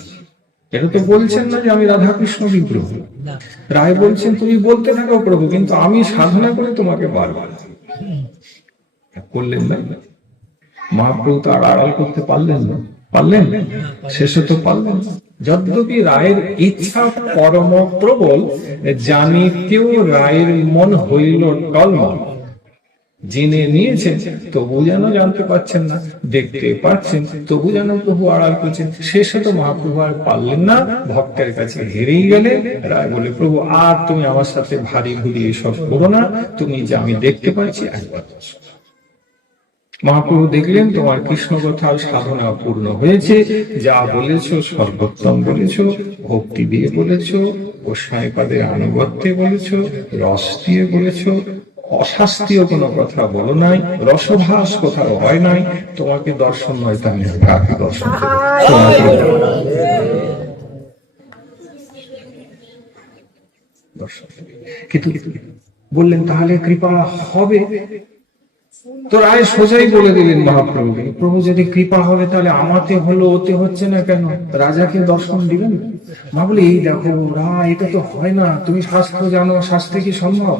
এটা তো বলছেন না যে আমি রাধাকৃষ্ণ বিগ্রহ। রায় বলছেন তুমি বলতে থাকো প্রভু, কিন্তু আমি সাধনা করে তোমাকে বারবার করলেন না। মহাপ্রভু তো আর আড়াল করতে পারলেন না, পারলেন শেষে তো পারলেন না। যদ্যপি রায়ের ইচ্ছা পরম প্রবল, জানিতেও রায়ের মন হইল টলমল। জেনে নিয়েছেন তবু যেন জানতে পারছেন না, দেখতে পাচ্ছেন তবু যেন প্রভু আড়াল করছেন। শেষে তো মহাপ্রভু আর পারলেন না, ভক্তের কাছে হেরেই গেলে। রায় বলে প্রভু আর তুমি আমার সাথে ভারী ভুরি এসব করো না, তুমি যে আমি দেখতে পাচ্ছি একবার। মহাপ্রভু দেখলেন তোমার কৃষ্ণ কথার সাধনা পূর্ণ হয়েছে, যা বলেছ সর্বোত্তম বলেছ, ভক্তি দিয়ে বলেছ, গোসাইপাদের আনুগত্যে বলেছ, রস দিয়ে বলেছ, অশাস্ত্রীয় কোনো কথা বলো নাই, রসভাস কোথাও হয় নাই। তোমাকে দর্শন নয় তা আমি কাকে দর্শন দর্শন কিন্তু বললেন তাহলে কৃপা হবে তো। রায় সোজাই বলে দিলেন মহাপ্রভুকে, প্রভু যদি কৃপা হবে তাহলে আমাতে হলো, ওতে হচ্ছে না কেন? রাজাকে দর্শন দিবেন? মা বলে এই দেখো রায়, এটা তো হয় না, তুমি শাস্ত্র জানো, শাস্ত্রে কি সম্ভব?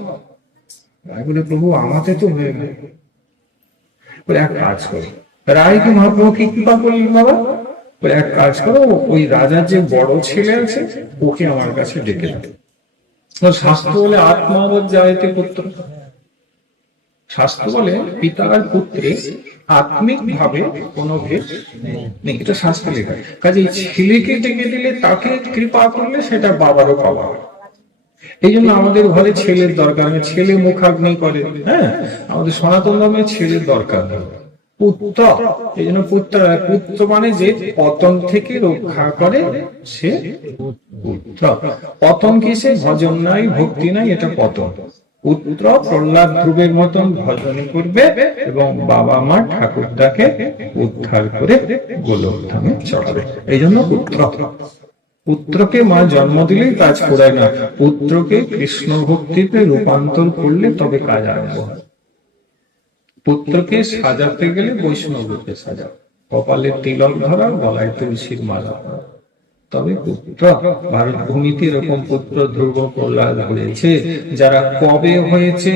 রায় বলে, প্রভু আমাদের তো হয়ে গেল। বলে এক কাজ করো, রায়কে মহাপ্রভু কি কৃপা করলেন বাবা, বলে এক কাজ করো, ওই রাজার যে বড় ছেলে আছে ওকে আমার কাছে ডেকে দাও। শাস্ত্র বলে আত্মাবৎ জায়তে পুত্র, শাস্ত্র বলে পিতা আর পুত্রে আত্মিক ভাবে কোনো ভেদ নেই, এটা শাস্ত্রে লেখা। কাজে ছেলেকে ডেকে দিলে, তাকে কৃপা করলে সেটা বাবারও পাওয়া। এই জন্য আমাদের ঘরে ছেলের দরকার, ছেলে মুখাগ্নি করে, হ্যাঁ, আমাদের সনাতন ধর্মে ছেলের দরকার। পুত্র, এই জন্য পুত্র, পুত্র মানে যে পতন থেকে রক্ষা করে সে পুত্র। পতন কিসে? ভজন নাই, ভক্তি নাই, এটা পতন। পুত্র প্রহ্লাদ ধ্রুবের মতন ভজন করবে এবং বাবা মা ঠাকুরদাকে উদ্ধার করে গোলকধামে চড়াবে। এই জন্য পুত্র। পুত্রকে মা জন্ম দিলেই কাজ করায় না, পুত্রকে কৃষ্ণ ভক্তিতে রূপান্তর করলে তবে কাজ আরম্ভ হয়। পুত্রকে সাজাতে গেলে বৈষ্ণব রূপে সাজাও, কপালে তিলক ধরা, গলায় তুলসীর মালা, তবে পুত্র। ভারত ভূমিতে এরকম পুত্র ধ্রুব প্রহ্লাদ হয়েছে, যারা কবে হয়েছে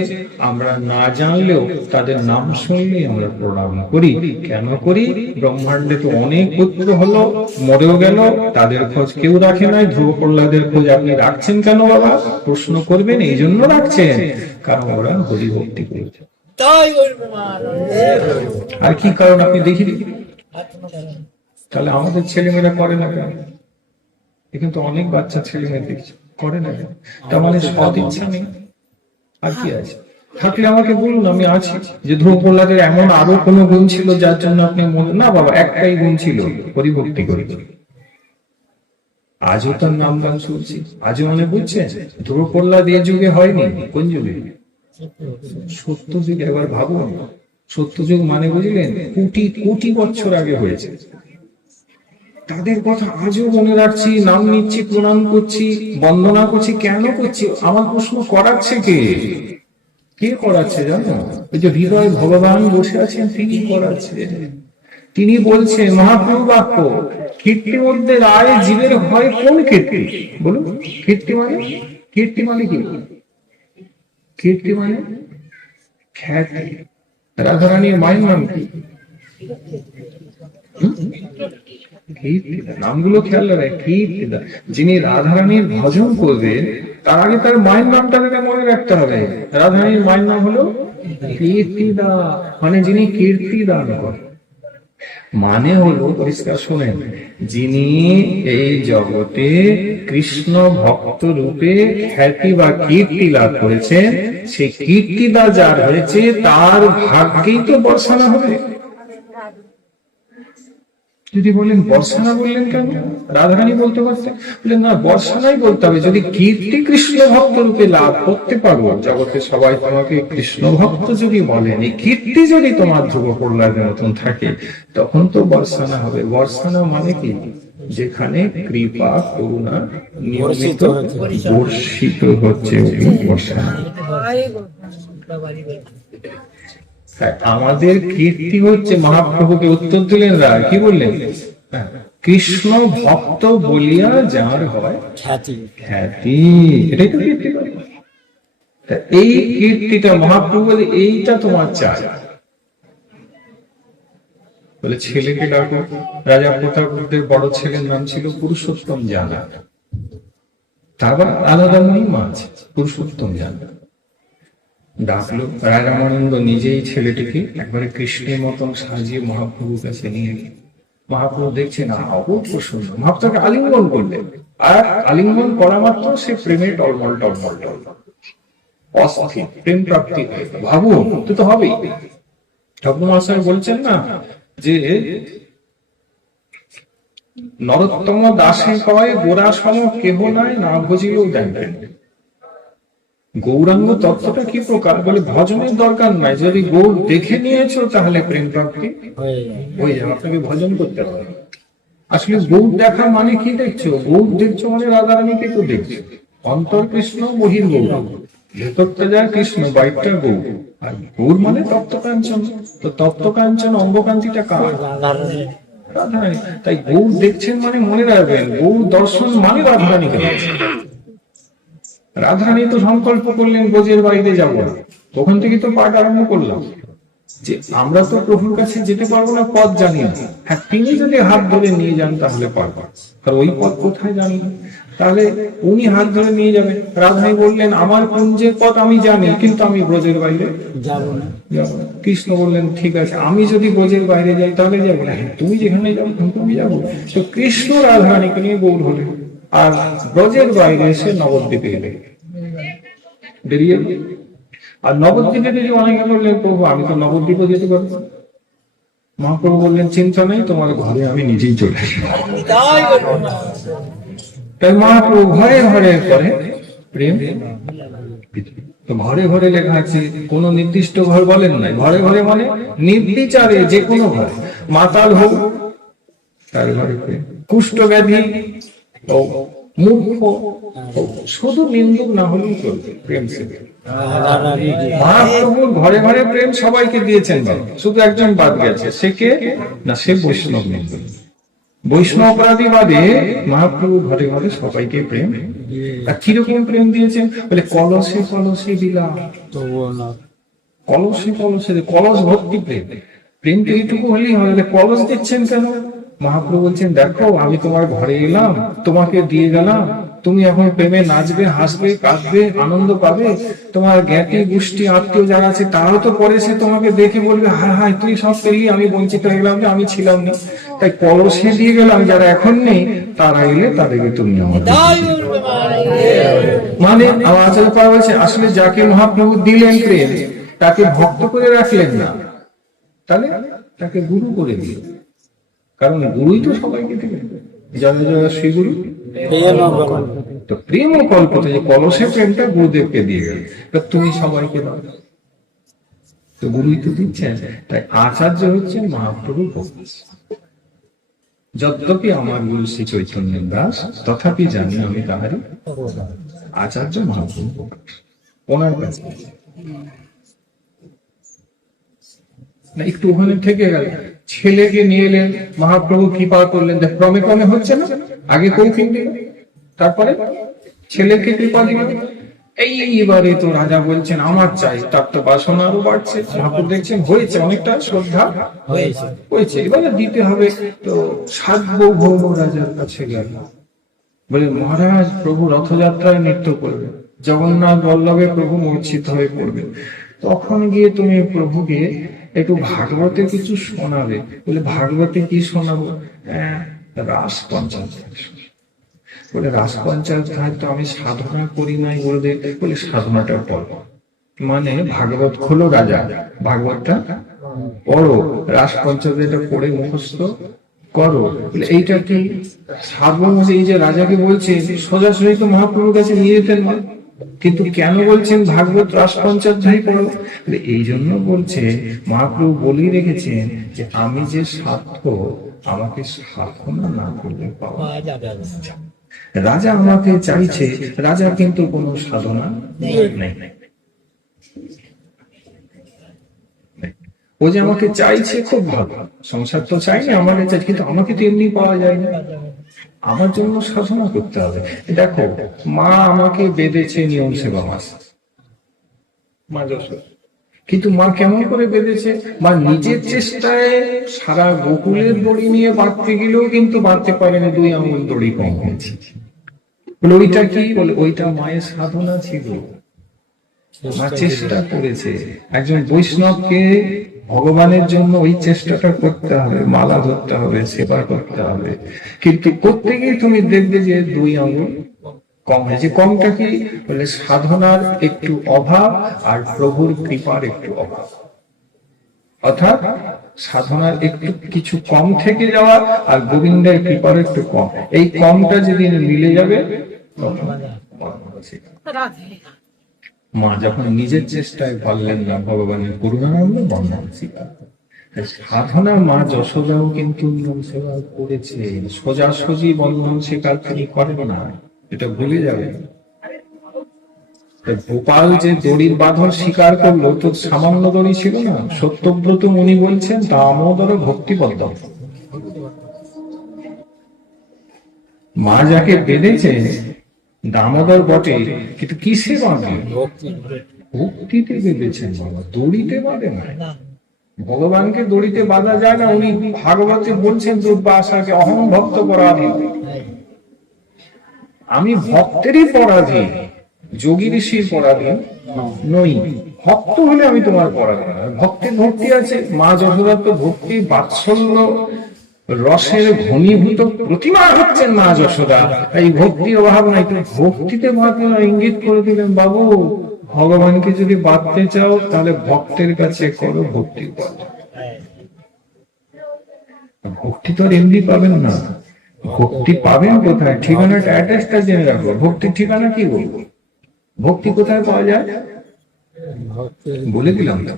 আমরা না জানলেও তাদের নাম শুনলে আমরা প্রণাম করি। কেন করি? ব্রহ্মাণ্ডে তো অনেক পুত্র হলো, মরেও গেল, তাদের খোঁজ কেউ রাখে নাই। ধ্রুব প্রহ্লাদের খোঁজ আপনি রাখছেন কেন বাবা? প্রশ্ন করবেন, এই জন্য রাখছেন কারণ ওরা হরিভক্তি করেছে। আর কি কারণ আপনি দেখি, তাহলে আমাদের ছেলেমেয়েরা করে না কেন? কিন্তু অনেক বাচ্চা ছেলে মেয়ে দেখছে করে না, তার মানে সৎ ইচ্ছা নেই। আর কি আছে? থাকলে আমাকে বলুন, আমি আছি। যে ধ্রুব প্রহ্লাদের এমন আরো কোনো গুণ ছিল যার জন্য আপনি মনে, না বাবা একটাই গুণ ছিল, হরিভক্তি করেছে। আজও তার নাম গান শুনছি, আজও মনে বুঝছে। ধ্রুব প্রহ্লাদ এ যুগে হয়নি, কোন যুগে? সত্য যুগ। একবার ভাবুন, সত্য যুগ মানে বুঝলেন, কোটি কোটি বছর আগে হয়েছে। তাদের কথা আজও মনে রাখছি, নাম নিচ্ছি, প্রণাম করছি, বন্দনা করছি। কেন করছি? আমার প্রশ্ন করাচ্ছে কে? কে করাচ্ছে জানো? ওই যে হৃদয় ভগবান বসে আছেন, তিনি করাচ্ছে। তিনি বলছেন মহাপ্রভু বাক্য, কীর্তি মধ্যে রায় জীবের হয় কোন কীর্তি? বলুন, কীর্তি মানে, কীর্তি মানে কি? কীর্তি মানে খ্যাতি। রাধারানীর মায়ের নাম কি? নামগুলো খেয়াল রাখে, কীর্তিদা। যিনি রাধারানীর ভজন করবেন তার আগে তার মায়ের নামটা মনে রাখতে হবে। রাধারানীর মায়ের নাম হলো কীর্তিদা, মানে যিনি কীর্তি দান করেন। মানে হলো, পরিষ্কার শোনেন, যিনি এই জগতে কৃষ্ণ ভক্ত রূপে খ্যাতি বা কীর্তি লাভ করেছেন, সেই কীর্তিদা যার হয়েছে তার ভাগ্যেই তো বর্ষানা হবে। যদি বলেন বর্ষানা বললেন কেন? রাধারানী বলতে পারতেন। বললেন না, বর্ষানাই বলতে হবে। যদি কীর্তি কৃষ্ণ ভক্ত রূপে লাভ করতে পারবো, জগতে সবাই তোমাকে কৃষ্ণ ভক্ত যদি বলেন, এই কীর্তি যদি তোমার ধ্রুব প্রহ্লাদের মতন থাকে, তখন তো বর্ষানা হবে। বর্ষানা মানে কি? যেখানে কৃপা করুণা নিয়মিত বর্ষিত হচ্ছে, বর্ষানা। আমাদের কীর্তি হচ্ছে, মহাপ্রভুকে উত্তর দিলেন রায়, কি বললেন? কৃষ্ণ ভক্ত বলিয়া যার হয় খ্যাতি, খ্যাতি, এটাই তো কীর্তি। এই কীর্তিটা মহাপ্রভু বলে, এইটা তোমার চাই। বলে ছেলেকে ডাকো। রাজা প্রতাপদের বড় ছেলের নাম ছিল পুরুষোত্তম জানা, তারপর আলাদা মহিমা আছে, পুরুষোত্তম জানা। ডাকলো। রায় রামানন্দ নিজেই ছেলেটিকে একবারে কৃষ্ণের মতন সাজিয়ে মহাপ্রভুর কাছে নিয়ে গেলেন। মহাপ্রভু দেখছেন অপূর্ব সুন্দর, মহাপ্রভুকে আলিঙ্গন করলেন। আর আলিঙ্গন করা মাত্র সে প্রেমে টলমল টলমল টলমল, অস্থির, প্রেম প্রাপ্তি হয়ে গেল। ভাবুন, তো হবেই। ঠাকুর মহাশয় বলছেন না যে নরোত্তম দাসে কয় গোরা সম কেহ নাই, না ভজিলেও দেখবেন। গৌরাঙ্গ তত্ত্বটা কি প্রকার? বলে ভজনের দরকার নাই, যদি গৌর দেখে নিয়েছো তাহলে প্রেম প্রাপ্তি হয়ে যাবে। আপনাকে ভজন করতে হবে। আসলে গৌর দেখা মানে কি দেখছো? গৌর দেখছো মানে রাধারানীকে তো দেখছো। অন্তর কৃষ্ণ, বহির গৌরাঙ্গ, ভেতরটা যায় কৃষ্ণ, বাইরটা গৌর। আর গৌর মানে তত্ত্বকাঞ্চন। তো তত্ত্বকাঞ্চন অঙ্গকান্তিটা কার? রাধারানী। তাই গৌর দেখছেন মানে মনে রাখবেন, গৌর দর্শন মানে রাধারানীকে দেখছেন। রাধারানী তো সংকল্প করলেন ব্রজের বাইরে যাবো না, ওখান থেকে তো পাঠ আরম্ভ করলাম যে আমরা তো প্রভুর কাছে যেতে পারবো না, পথ জানি না। হ্যাঁ, তিনি যদি হাত ধরে নিয়ে যান তাহলে পারবো, কারণ ওই পথ কোথায় জানি না। তাহলে উনি হাত ধরে নিয়ে যাবেন। রাধাই বললেন আমার কুঞ্জের পথ আমি জানি, কিন্তু আমি ব্রজের বাইরে যাবো না। কৃষ্ণ বললেন ঠিক আছে, আমি যদি ব্রজের বাইরে যাই তাহলে যাবো না। তুমি যেখানে যাবো তুমি যাবো। তো কৃষ্ণ রাধারানীকে নিয়ে গৌর হলেন, আর ব্রজের বাইরে এসে নবদ্বীপে এলেন, বেরিয়ে। আর নবদ্বীপে যদি অনেকে বললেন প্রভু আমি তো নবদ্বীপে যেতে পারবো। মহাপ্রভু বললেন চিন্তা নেই, তোমার ঘরে আমি নিজেই চলে আসি। তাই মহাপ্রভু ঘরে ঘরে করে প্রেম। তো ঘরে ঘরে লেখা আছে, কোন নির্দিষ্ট ঘর বলেন নাই, ঘরে ঘরে মানে নির্বিচারে যে কোনো ঘরে, মাতাল হোক তার ঘরে প্রেম, কুষ্ঠ ব্যাধি ও মূর্খ শুধু নিন্দুক না হলেও চলবে, প্রেম সে। মহাপ্রভুর ঘরে ঘরে প্রেম সবাইকে দিয়েছেন, শুধু একজন বাদ গেছে, সে কে না, সে বৈষ্ণব নিন্দুক। বৈষ্ণব অপরাধীবাদে মহাপ্রভু ঘরে ঘরে সবাইকে প্রেম। আর কিরকম প্রেম দিয়েছেন বলে, কলসে কলসে দিলাম, কলসে কলসে, কলস ভর্তি প্রেম। প্রেম তো এইটুকু হলেই হবে, কলস দিচ্ছেন কেন? মহাপ্রভু বলছেন দেখো আমি তোমার ঘরে এলাম, তোমাকে দিয়ে গেলাম, তুমি এখন প্রেমে নাচবে, হাসবে, কাঁদবে, আনন্দ পাবে। তোমার জ্ঞাতি গোষ্ঠী আত্মীয় যারা আছে তারাও তো পরে সে তোমাকে দেখে বলবে হায় হায় তুই সব পেলি, আমি বঞ্চিত হয়ে গেলাম, যে আমি ছিলাম না। তাই কলসে দিয়ে গেলাম, যারা এখন নেই তারা এলে তাদেরকে তুমি আমার। মানে আমার আচার্য পাওয়া বলছে আসলে যাকে মহাপ্রভু দিলেন প্রেম তাকে ভক্ত করে রাখলেন না, তাহলে তাকে গুরু করে দিল। কারণ গুরুই তো সবাইকে দিলেন, জয় জয় শ্রী গুরু। তো প্রেম ও কল্পতে যে কলসে প্রেমটা গুরুদেবকে দিয়ে গেল, তুমি সবাইকে দাও, তো গুরুই তো দিচ্ছেন। তাই আচার্য হচ্ছেন মহাপ্রভু ভক্ত। যদ্যপি আমার গুরু শ্রী চৈতন্য দাস, তথাপি জানি আমি তাহারি আচার্য মহাপ্রভু। ওনার কাছে না একটু ওখানে থেকে গেল, ছেলেকে নিয়ে এলেন, মহাপ্রভু কৃপা করলেন, দেখ ক্রমে ক্রমে হচ্ছে না, আগে কৌফিন দিল, তারপরে ছেলেকে কৃপা দিলেন। এইবারে তো রাজা বলছেন আমার চাই, তার তো বাসনা আরো বাড়ছে। ঠাকুর দেখছেন হয়েছে অনেকটা, শ্রদ্ধা হয়েছে, এবারে দিতে হবে। তো সার্বভৌম রাজার কাছে গেল, বলে মহারাজ প্রভু রথযাত্রায় নৃত্য করবে, জগন্নাথ বল্লভে প্রভু মূর্ছিত হয়ে পড়বে, তখন গিয়ে তুমি প্রভুকে একটু ভাগবতে কিছু শোনাবে। বলে ভাগবতে কি শোনাবো? রাস পঞ্চায়েত। বলে রাস পঞ্চায়েত তো আমি সাধনা করি নাই গুরুদেব। বলে সাধনাটা পড়ো, মানে ভাগবত খোলো রাজা, ভাগবতটা পড়ো, রাস পঞ্চায়েত এটা পড়ে মুখস্থ করো। বলে এইটা কি সাধন? এই যে রাজাকে বলছে সোজাসুজি তো মহাপ্রভুর কাছে নিয়ে যেতেন না, কিন্তু কেন বলছেন ভাগবত রাস পঞ্চাধ্যায় পড়ো? এই জন্য বলছে, মহাপ্রভু বলেই রেখেছেন যে আমি যে সাধ্য, আমাকে সাধনা না করলে পাওয়া যাবে না। রাজা আমাকে চাইছে, রাজার কিন্তু কোনো সাধনা নেই। ও যে আমাকে চাইছে খুব ভালো, সংসার তো চাইনি, আমাকে চাই, কিন্তু আমাকে তো এমনি পাওয়া যায় না, আমার জন্য সাধনা করতে হবে। দেখো মা আমাকে বেঁধেছে নিয়ম সেবা মাস, মা যশোদা, কিন্তু মা কেমন করে বেঁধেছে? মা নিজের চেষ্টায় সারা গোকুলের দড়ি নিয়ে বাঁধতে গেলেও কিন্তু বাঁধতে পারেনি, 2 আঙুল দড়ি কম হয়েছে। বলে ওইটা কি? বলে ওইটা মায়ের সাধনা ছিল, মা চেষ্টা করেছে। একজন বৈষ্ণবকে ভগবানের জন্য ওই চেষ্টাটা করতে হবে, মালা ধরতে হবে, সেবা করতে হবে, কিন্তু করতে গিয়ে তুমি দেখবে যে 2 আঙুল কম হয়েছে। কমটা কি? বলে সাধনার একটু অভাব আর প্রভুর কৃপার একটু অভাব, অর্থাৎ সাধনার একটু কিছু কম থেকে যাওয়া আর গোবিন্দের কৃপার একটু কম। এই কমটা যেদিন মিলে যাবে, মা যখন নিজের চেষ্টায় পারলেন না, ভগবানের করুণানন্দ বন্ধন স্বীকার। সাধনা মা যশোদাও কিন্তু নিয়ম সেবা করেছে, সোজাসুজি বন্ধন স্বীকার তিনি করেন না, এটা ভুলে যাবে। গোপাল যে দড়ির বাঁধন স্বীকার করলো, তো সামান্য দড়ি ছিল না। সত্যব্রত মুনি বলছেন দামোদর ভক্তিবদ্ধ, মা যাকে বেঁধেছে দামোদর বটে, কিন্তু কিসে বাঁধে? ভক্তিতে বেঁধেছেন বাবা, দড়িতে বাঁধে না। ভগবানকে দড়িতে বাঁধা যায় না। উনি ভাগবতে বলছেন দুর্বাসাকে, অহং ভক্ত পরাধীন, আমি ভক্তেরই পরাধীন, যোগী ঋষির পরাধীন নই। ভক্ত হলে আমি তোমার পরাধীন। ভক্তের ভক্তি আছে। মা যশোদার তো ভক্তি বাৎসল্য রসের ঘনীভূত প্রতিমা হচ্ছেন মা যশোদা। এই ভক্তি অভাব নাই। তো ভক্তিতে মহাত্মা ইঙ্গিত করে দিলেন, বাবু ভগবানকে যদি বাঁধতে চাও তাহলে ভক্তের কাছে করো ভক্তি। ভক্তি তো আর এমনি পাবেন না। ভক্তি পাবেন কোথায়? ঠিকানাটা, অ্যাড্রেসটা জেনে রাখো। ভক্তির ঠিকানা কি বলবো? ভক্তি কোথায় পাওয়া যায় বলে দিলাম তো।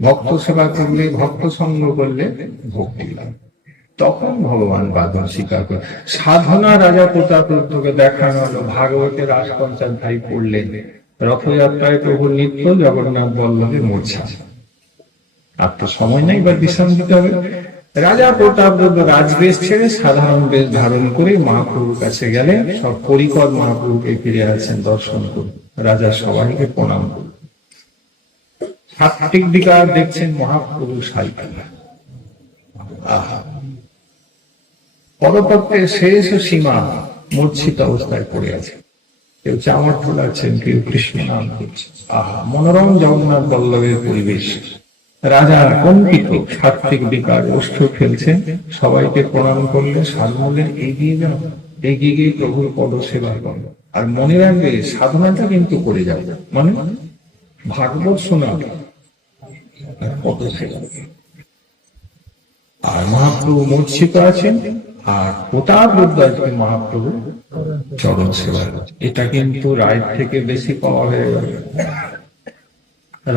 ভক্ত সেবা করলে, ভক্ত সঙ্গ করলে ভক্তি লাভ। তখন ভগবান বাঁধন স্বীকার করে। সাধনা রাজা প্রতাপরুদ্রকে দেখানো হলো। ভাগবতের রাজপঞ্চাধ্যায়ী পড়লেন। রথযাত্রায় প্রভুর নিত্য, জগন্নাথ বল্লভের মূর্ছা। আর তো সময় নেই, এবার বিশ্রাম দিতে হবে। রাজা প্রতাপরুদ্র রাজবেশ ছেড়ে সাধারণ বেশ ধারণ করে মহাপ্রভুর কাছে গেলেন। সব পরিকর মহাপ্রভুকে ফিরে আছেন দর্শন করে। রাজা সবাইকে প্রণাম করলেন। সাত্ত্বিক বিকার দেখছেন মহাপ্রভু সাইকেল। আহা, পদপত্রের শেষ সীমা মূর্ছিত অবস্থায় পড়ে আছে। কেউ চামর ফোলাচ্ছেন, কেউ কৃষ্ণ নাম করছেন। আহা, মনোরম জগন্নাথ বল্লভের পরিবেশ। রাজা কম্পিত, সাত্ত্বিক বিকার ওষ্ঠ ফেলছেন। সবাইকে প্রণাম করলে সাধুলেন, এগিয়ে যাও, এগিয়ে গিয়ে প্রভুর পদ সেবা করো। আর মনে রাখবে সাধনাটা কিন্তু করে যাবে, মানে ভাগবত শোনা পদ সেবা। আর মহাপ্রভু মূর্ছিত আছেন, আর প্রতাপরুদ্র মহাপ্রভু চরণ সেবা। এটা কিন্তু রায় থেকে বেশি পাওয়া হয়ে গেল।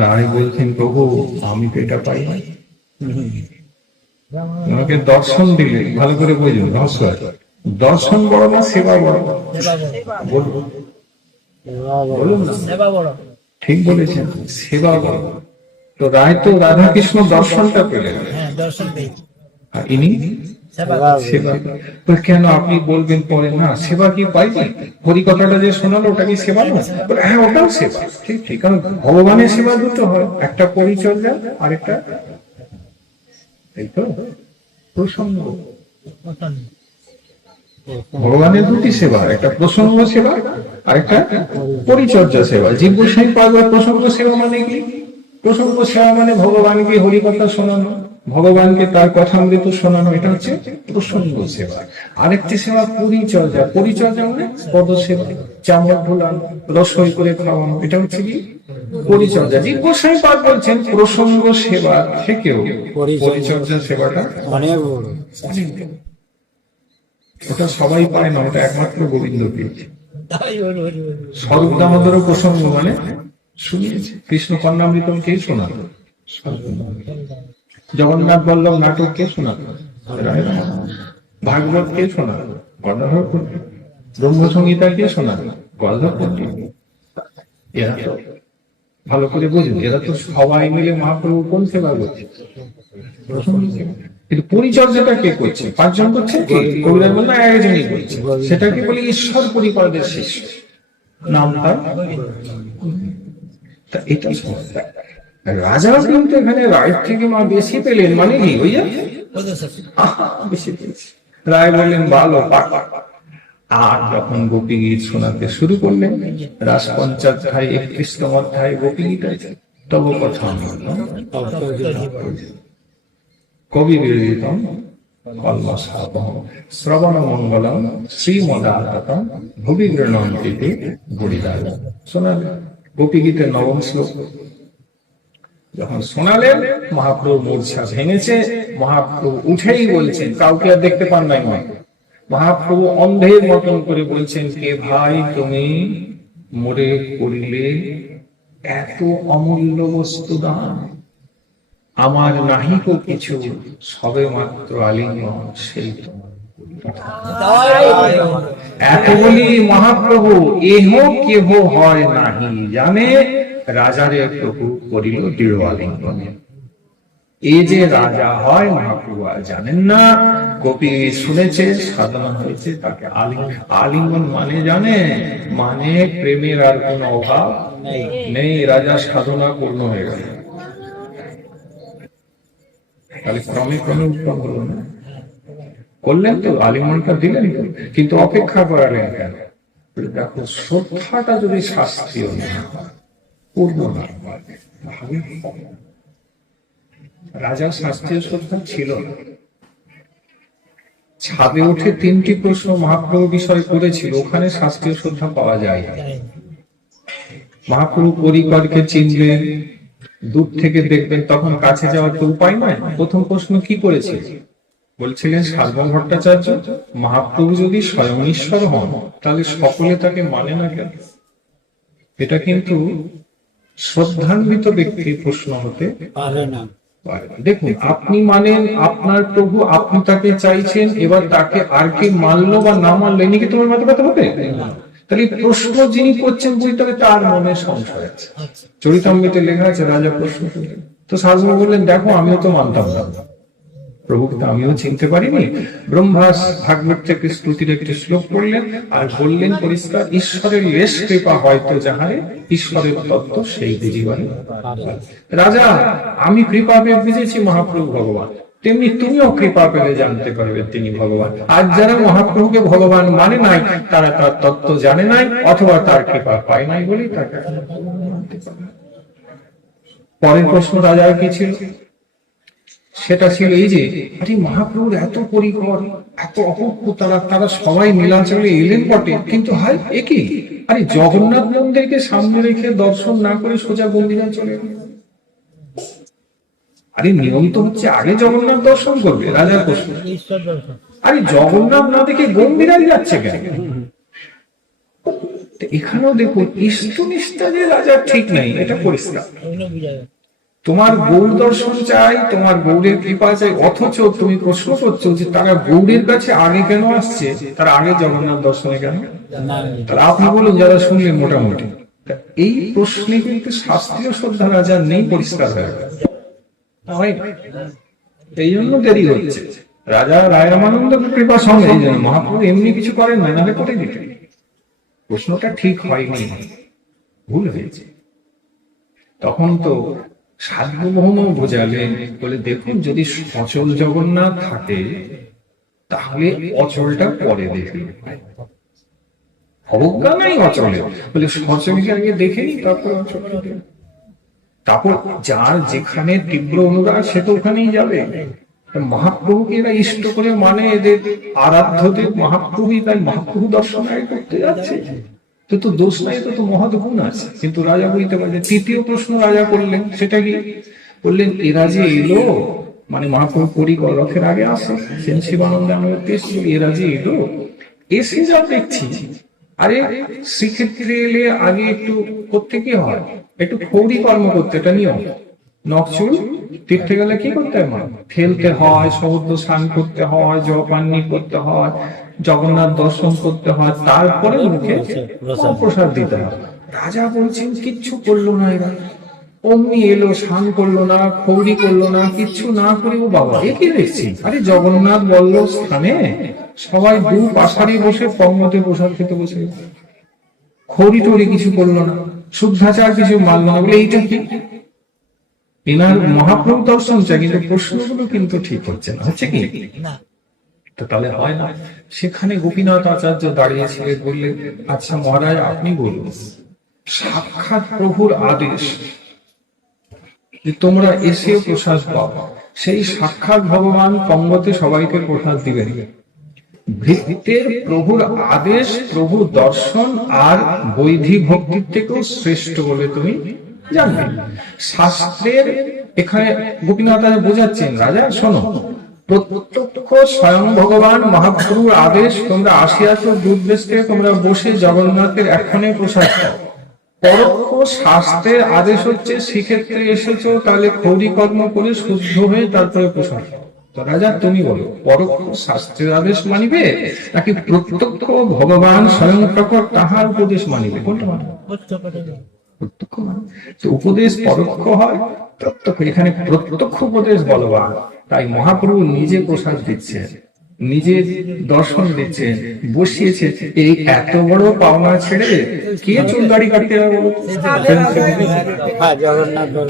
রায় বলছেন, প্রভু আমি তো এটা পাই না। ওনাকে দর্শন দিলে, ভালো করে বুঝুন রহস্য, দর্শন বড় না সেবা বড়? বলুন না, ঠিক বলেছেন, সেবা বড়। তো রায় তো রাধা কৃষ্ণ দর্শনটা পেলেন, আর ইনি সেবা। কেন আপনি বলবেন পরে, না সেবা কি পাইনি? হরিকথাটা যে শোনালো ওটা কি সেবা না? হ্যাঁ, ওটাও সেবা। ঠিক ঠিক, কারণ ভগবানের সেবা দুটো হয়, একটা পরিচর্যা আর একটা প্রসঙ্গ। ভগবানের দুটি সেবা, একটা প্রসঙ্গ সেবা আর একটা পরিচর্যা সেবা। জীব গোস্বামী পাওয়া প্রসঙ্গ সেবা মানে কি? প্রসঙ্গ সেবা মানে ভগবানকে হরিকথা শোনানো, ভগবানকে তার কথামৃত শোনানো, এটা হচ্ছে প্রসঙ্গ সেবা। আরেকটি সেবা পরিচর্যা। পরিচর্যা মানে পদ সেবা, চামড় ঢোলানো, রসই করে খাওয়ানো, এটা হচ্ছে কি পরিচর্যা। জীব গোস্বামী পাদ বলছেন প্রসঙ্গ সেবা থেকেও পরিচর্যা সেবাটা অনেক বড়। ওটা সবাই পায় না, ওটা একমাত্র গোবিন্দ পেয়েছে। স্বরূপ দামোদর প্রসঙ্গ মানে শুনিয়েছে। কৃষ্ণ কর্ণামৃতম কে শোনাল? জগন্নাথ বল্লভ নাটক কে শোনাল? ভাগবত কে শোনাল? গদাধর পণ্ডিত। ব্রহ্মসংহিতা কে শোনাল? গদাধর পণ্ডিত। এরা তো ভালো করে বুঝুন, এরা তো সবাই মিলে মহাপ্রভু কোন সেবা করছে? কিন্তু পরিচর্যাটা কে করছে? পাঁচজন করছে, কবিরাজ বলল একজনই করছে। সেটাকে বলি ঈশ্বর পরিপালনের শিষ্য, নাম তার। এটা রাজা কিন্তু এখানে রায় থেকে মা বেশি পেলেন, মানে কি ওই বেশি পেয়েছে। রায় বললেন ভালো পাক। আর যখন গোপী গীত শোনাতে শুরু করলেন, রাজপঞ্চাধ্যায় 31তম অধ্যায় গোপী গীত আছে। তব কথা কবি বিরোধিতম কলমসাপহম শ্রবণ মঙ্গলম শ্রীমদাততম ভুবি গৃহণন্তিতে বুড়িদায়। শোনালেন গোপী গীতের 9ম শ্লোক। যখন শোনালেন, মহাপ্রভু মূর্ছা ভেঙেছে। মহাপ্রভু উঠেই বলছেন, কাউকে আর দেখতে পান নাই। মহাপ্রভু অন্ধের মতন করে বলছেন, কে ভাই তুমি মোরে করিলে এত অমূল্য বস্তু দান? আমার নাহিক কিছু, সবে মাত্র আলিঙ্গন সেই এত বলি মহাপ্রভু এহ কেহ হয় নাহি জানে, রাজারে প্রভু করিল দৃঢ় আলিঙ্গনে। এই যে রাজা হয় মহাপ্রভু আর জানেন না, গোপী শুনেছে সাধনা হয়েছে, তাকে আলিঙ্গন মানে জানে, মানে প্রেমের আর কোনো অভাব নেই, রাজা সাধনা পূর্ণ হয়ে গেল। তাহলে ক্রমে ক্রমে উত্তম হলো না, করলেন তো, আলিঙ্গনটা দিলেন তো, কিন্তু অপেক্ষা করালেন কেন? দেখো শ্রদ্ধাটা যদি শাস্ত্রীয় না পূর্ণ না হয়, তাহলে রাজার শাস্ত্রীয় শ্রদ্ধা ছিল না। ছাদে উঠে 3টি প্রশ্ন মহাপ্রভু বিষয় করেছিল, ওখানে শাস্ত্রীয় শ্রদ্ধা পাওয়া যায়। মহাপ্রভু পরিকরকে চিনবেন, দূর থেকে দেখবেন, তখন কাছে যাওয়ার তো উপায় নয়। প্রথম প্রশ্ন কি করেছে? বলছিলেন সার্বভৌম ভট্টাচার্য, মহাপ্রভু যদি স্বয়ং ঈশ্বর হন তাহলে সকলে তাকে মানে না কেন? এটা কিন্তু শ্রদ্ধান্বিত ব্যক্তির প্রশ্ন হতে পারে না। দেখুন, আপনি মানেন আপনার প্রভু, আপনি তাকে চাইছেন, এবার তাকে আর কি মানলো বা না মানলো এনে কি তোমার মাথা ব্যথা হবে? তাহলে প্রশ্ন যিনি করছেন বুঝতে হবে তার মনে সংশয় আছে। চরিতামৃতে লেখা আছে রাজা প্রশ্ন করলেন, তো সার্বভৌম বললেন দেখো আমিও তো মানতাম না, প্রভুকে তো আমিও চিনতে পারিনি। ব্রহ্মাস ভাগবত থেকে স্তুতির একটি শ্লোক পড়লেন আর বললেন পরিষ্কার, ঈশ্বরের লেশ কৃপা হয়তো যাহারে ঈশ্বরের তত্ত্ব সেই বুঝিবারে। রাজা, আমি কৃপা পেয়ে বুঝেছি মহাপ্রভু ভগবান, তেমনি তুমিও কৃপা পেলে জানতে পারবে তিনি ভগবান। আর যারা মহাপ্রভুকে ভগবান মানে নাই, তারা তার তত্ত্ব জানে নাই অথবা তার কৃপা পায় নাই বলেই তাকে মানতে পারে। পরের প্রশ্ন রাজার কি ছিল? সেটা ছিল এই যে, আরে মহাপ্রভুর এত পরিকর, এত অপক্ষ, তারা সবাই নীলাচলে এলেন বটে, কিন্তু হয় একই, আরে জগন্নাথ মন্দিরকে সামনে রেখে দর্শন না করে সোজা গম্ভীরায় চলে গেল। আরে নিয়ম তো হচ্ছে আগে জগন্নাথ দর্শন করবে, রাজার প্রশ্ন। আরে জগন্নাথ না দেখে গম্ভীরায় যাচ্ছে কেন? এখানেও দেখুন ইষ্টনিষ্ঠা যে রাজার ঠিক নাই, এটা পরিষ্কার। তোমার গৌর দর্শন চাই, তোমার গৌরের কৃপা চাই, অথচ তুমি প্রশ্ন করছো যে তারা গৌরের কাছে আগে কেন আসছে, তারা আগে জগন্নাথ দর্শনে কেন? তারা আপনি বলুন যারা শুনলেন মোটামুটি। এই প্রশ্নে কিন্তু শাস্ত্রীয় শ্রদ্ধা রাজার নেই, পরিষ্কার হয়ে গেল। এই জন্য দেরি হচ্ছে। রাজা রায় রামানন্দ কৃপা সঙ্গে এই জন্য মহাপ্রভু এমনি কিছু করেন না, নাহলে কোথায় দিতেন? প্রশ্নটা ঠিক হয়নি, ভুল হয়েছে। তখন তো সার্বভৌম বোঝালেন, বলে দেখুন যদি সচল জগন্নাথ থাকে তাহলে অচলটা পরে দেখে, অবজ্ঞা নাই অচলে, বলে সচলকে আগে দেখে নি তারপর অচল। তারপর যার যেখানে তীব্র অনুরাগ সে তো ওখানেই যাবে। মহাপ্রভুকে এরা ইষ্ট করে মানে, এদের আরাধ্যদের মহাপ্রভু, তাই মহাপ্রভু দর্শন করতে যাচ্ছে, তো দোষ নাই, তো মহৎ গুণ আছে। কিন্তু রাজা বলতে পারে। তৃতীয় প্রশ্ন রাজা করলেন, সেটা কি? বললেন এরা যে এলো, মানে মহাপ্রভু পরিকর রথের আগে আসে, সেন শিবানন্দে আমাদের এরা যে এলো, এসে যা দেখছি, আরে শ্রীক্ষেত্রে এলে আগে একটু করতে কি হয়, একটু খৌরি কর্ম করতে, এটা নিয়ম। নকচুল তীর্থে গেলে কি করতে হয়? ফেলতে হয়, সমুদ্র স্নান করতে হয়, জপান্নি করতে হয়, জগন্নাথ দর্শন করতে হয়, তারপরে মুখে প্রসাদ দিতে হয়। রাজা বলছেন কিচ্ছু করলো না এরা, অমনি এলো, স্নান করলো না, খৌরি করলো না, কিচ্ছু না করে ও বাবা এ কি দেখছি, আরে জগন্নাথ বল্লভ স্থানে সবাই দু পাশারি বসে পঙ্গতে প্রসাদ খেতে বসে, খৌরি টৌরি কিছু করলো না, শুদ্ধাচার কিছু মানলো না, বলে এইটা কি? এনার মহাপ্রভু দর্শন চাই, কিন্তু প্রশ্নগুলো কিন্তু ঠিক হচ্ছে না, হচ্ছে কি? তাহলে হয় না। সেখানে গোপীনাথ আচার্য দাঁড়িয়েছিলেন, বললেন আচ্ছা মহারাজ আপনি বলুন, সাক্ষাৎ প্রভুর আদেশ যে তোমরা এসে প্রসাদ পাও, সেই সাক্ষাৎ ভগবান পঙ্গতে সবাইকে প্রসাদ দিবেন, ভৃত্যের প্রভুর আদেশ, প্রভু দর্শন আর বৈধি ভক্তির থেকেও শ্রেষ্ঠ বলে তুমি জানবে। শাস্ত্রের এখানে গোপীনাথ বোঝাচ্ছেন, রাজা শোনো, প্রত্যক্ষ স্বয়ং ভগবান মহাপ্রভুর আদেশ, তোমরা আসিয়াছ দূর দেশ থেকে, তোমরা বসে জগন্নাথের একখানে প্রসাদ পাও। পরোক্ষ শাস্ত্রের আদেশ হচ্ছে শ্রীক্ষেত্রে এসেছো, তাহলে খৌরি কর্ম করে শুদ্ধ হয়ে তারপরে প্রসাদ পাও। তো রাজা তুমি বলো, পরোক্ষ শাস্ত্রের আদেশ মানিবে নাকি প্রত্যক্ষ ভগবান স্বয়ং প্রকট তাহার উপদেশ মানিবে? কোনটা মানবে? প্রত্যক্ষ মানে উপদেশ পরোক্ষ হয়, প্রত্যক্ষ, এখানে প্রত্যক্ষ উপদেশ বলবান। তাই মহাপ্রভু নিজে প্রসাদ দিচ্ছেন, নিজে দর্শন দিচ্ছেন, বসিয়েছে। এই এত বড় পাওনা ছেড়ে কে চুল দাড়ি কাটতে যাবে বলো?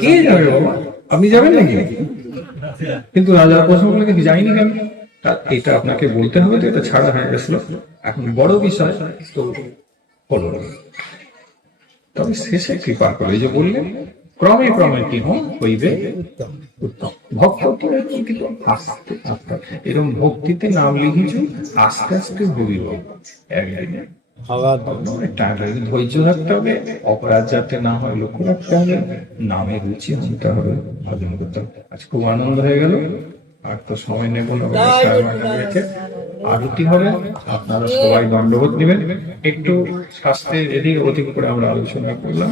কে যাবে বাবা? আপনি যাবেন নাকি? কিন্তু রাজার প্রশ্ন করলে কিন্তু যাইনি কেন? এটা আপনাকে বলতে হবে, তো এটা ছাড়া হয়ে গেছিল। এখন বড় বিষয় তো হলো, তবে শেষে কৃপা করে যে বললেন ক্রমে ক্রমে কি হইবে উত্তম। ভক্ত কিন্তু আস্তে আস্তে, এরকম ভক্তিতে নাম লিখেছ, আস্তে আস্তে হইব। একদিনে ধৈর্য থাকতে হবে, অপরাধ যাতে না হয় লক্ষ্য রাখতে হবে, নামে রুচি আনতে হবে, ভজন করতে হবে। আজ খুব আনন্দ হয়ে গেল, আর তো সময় নেব না, আরতি হবে। আপনারা সবাই দণ্ডবোধ নেবেন। একটু স্বাস্থ্যের এদিক ওদিক করে আমরা আলোচনা করলাম।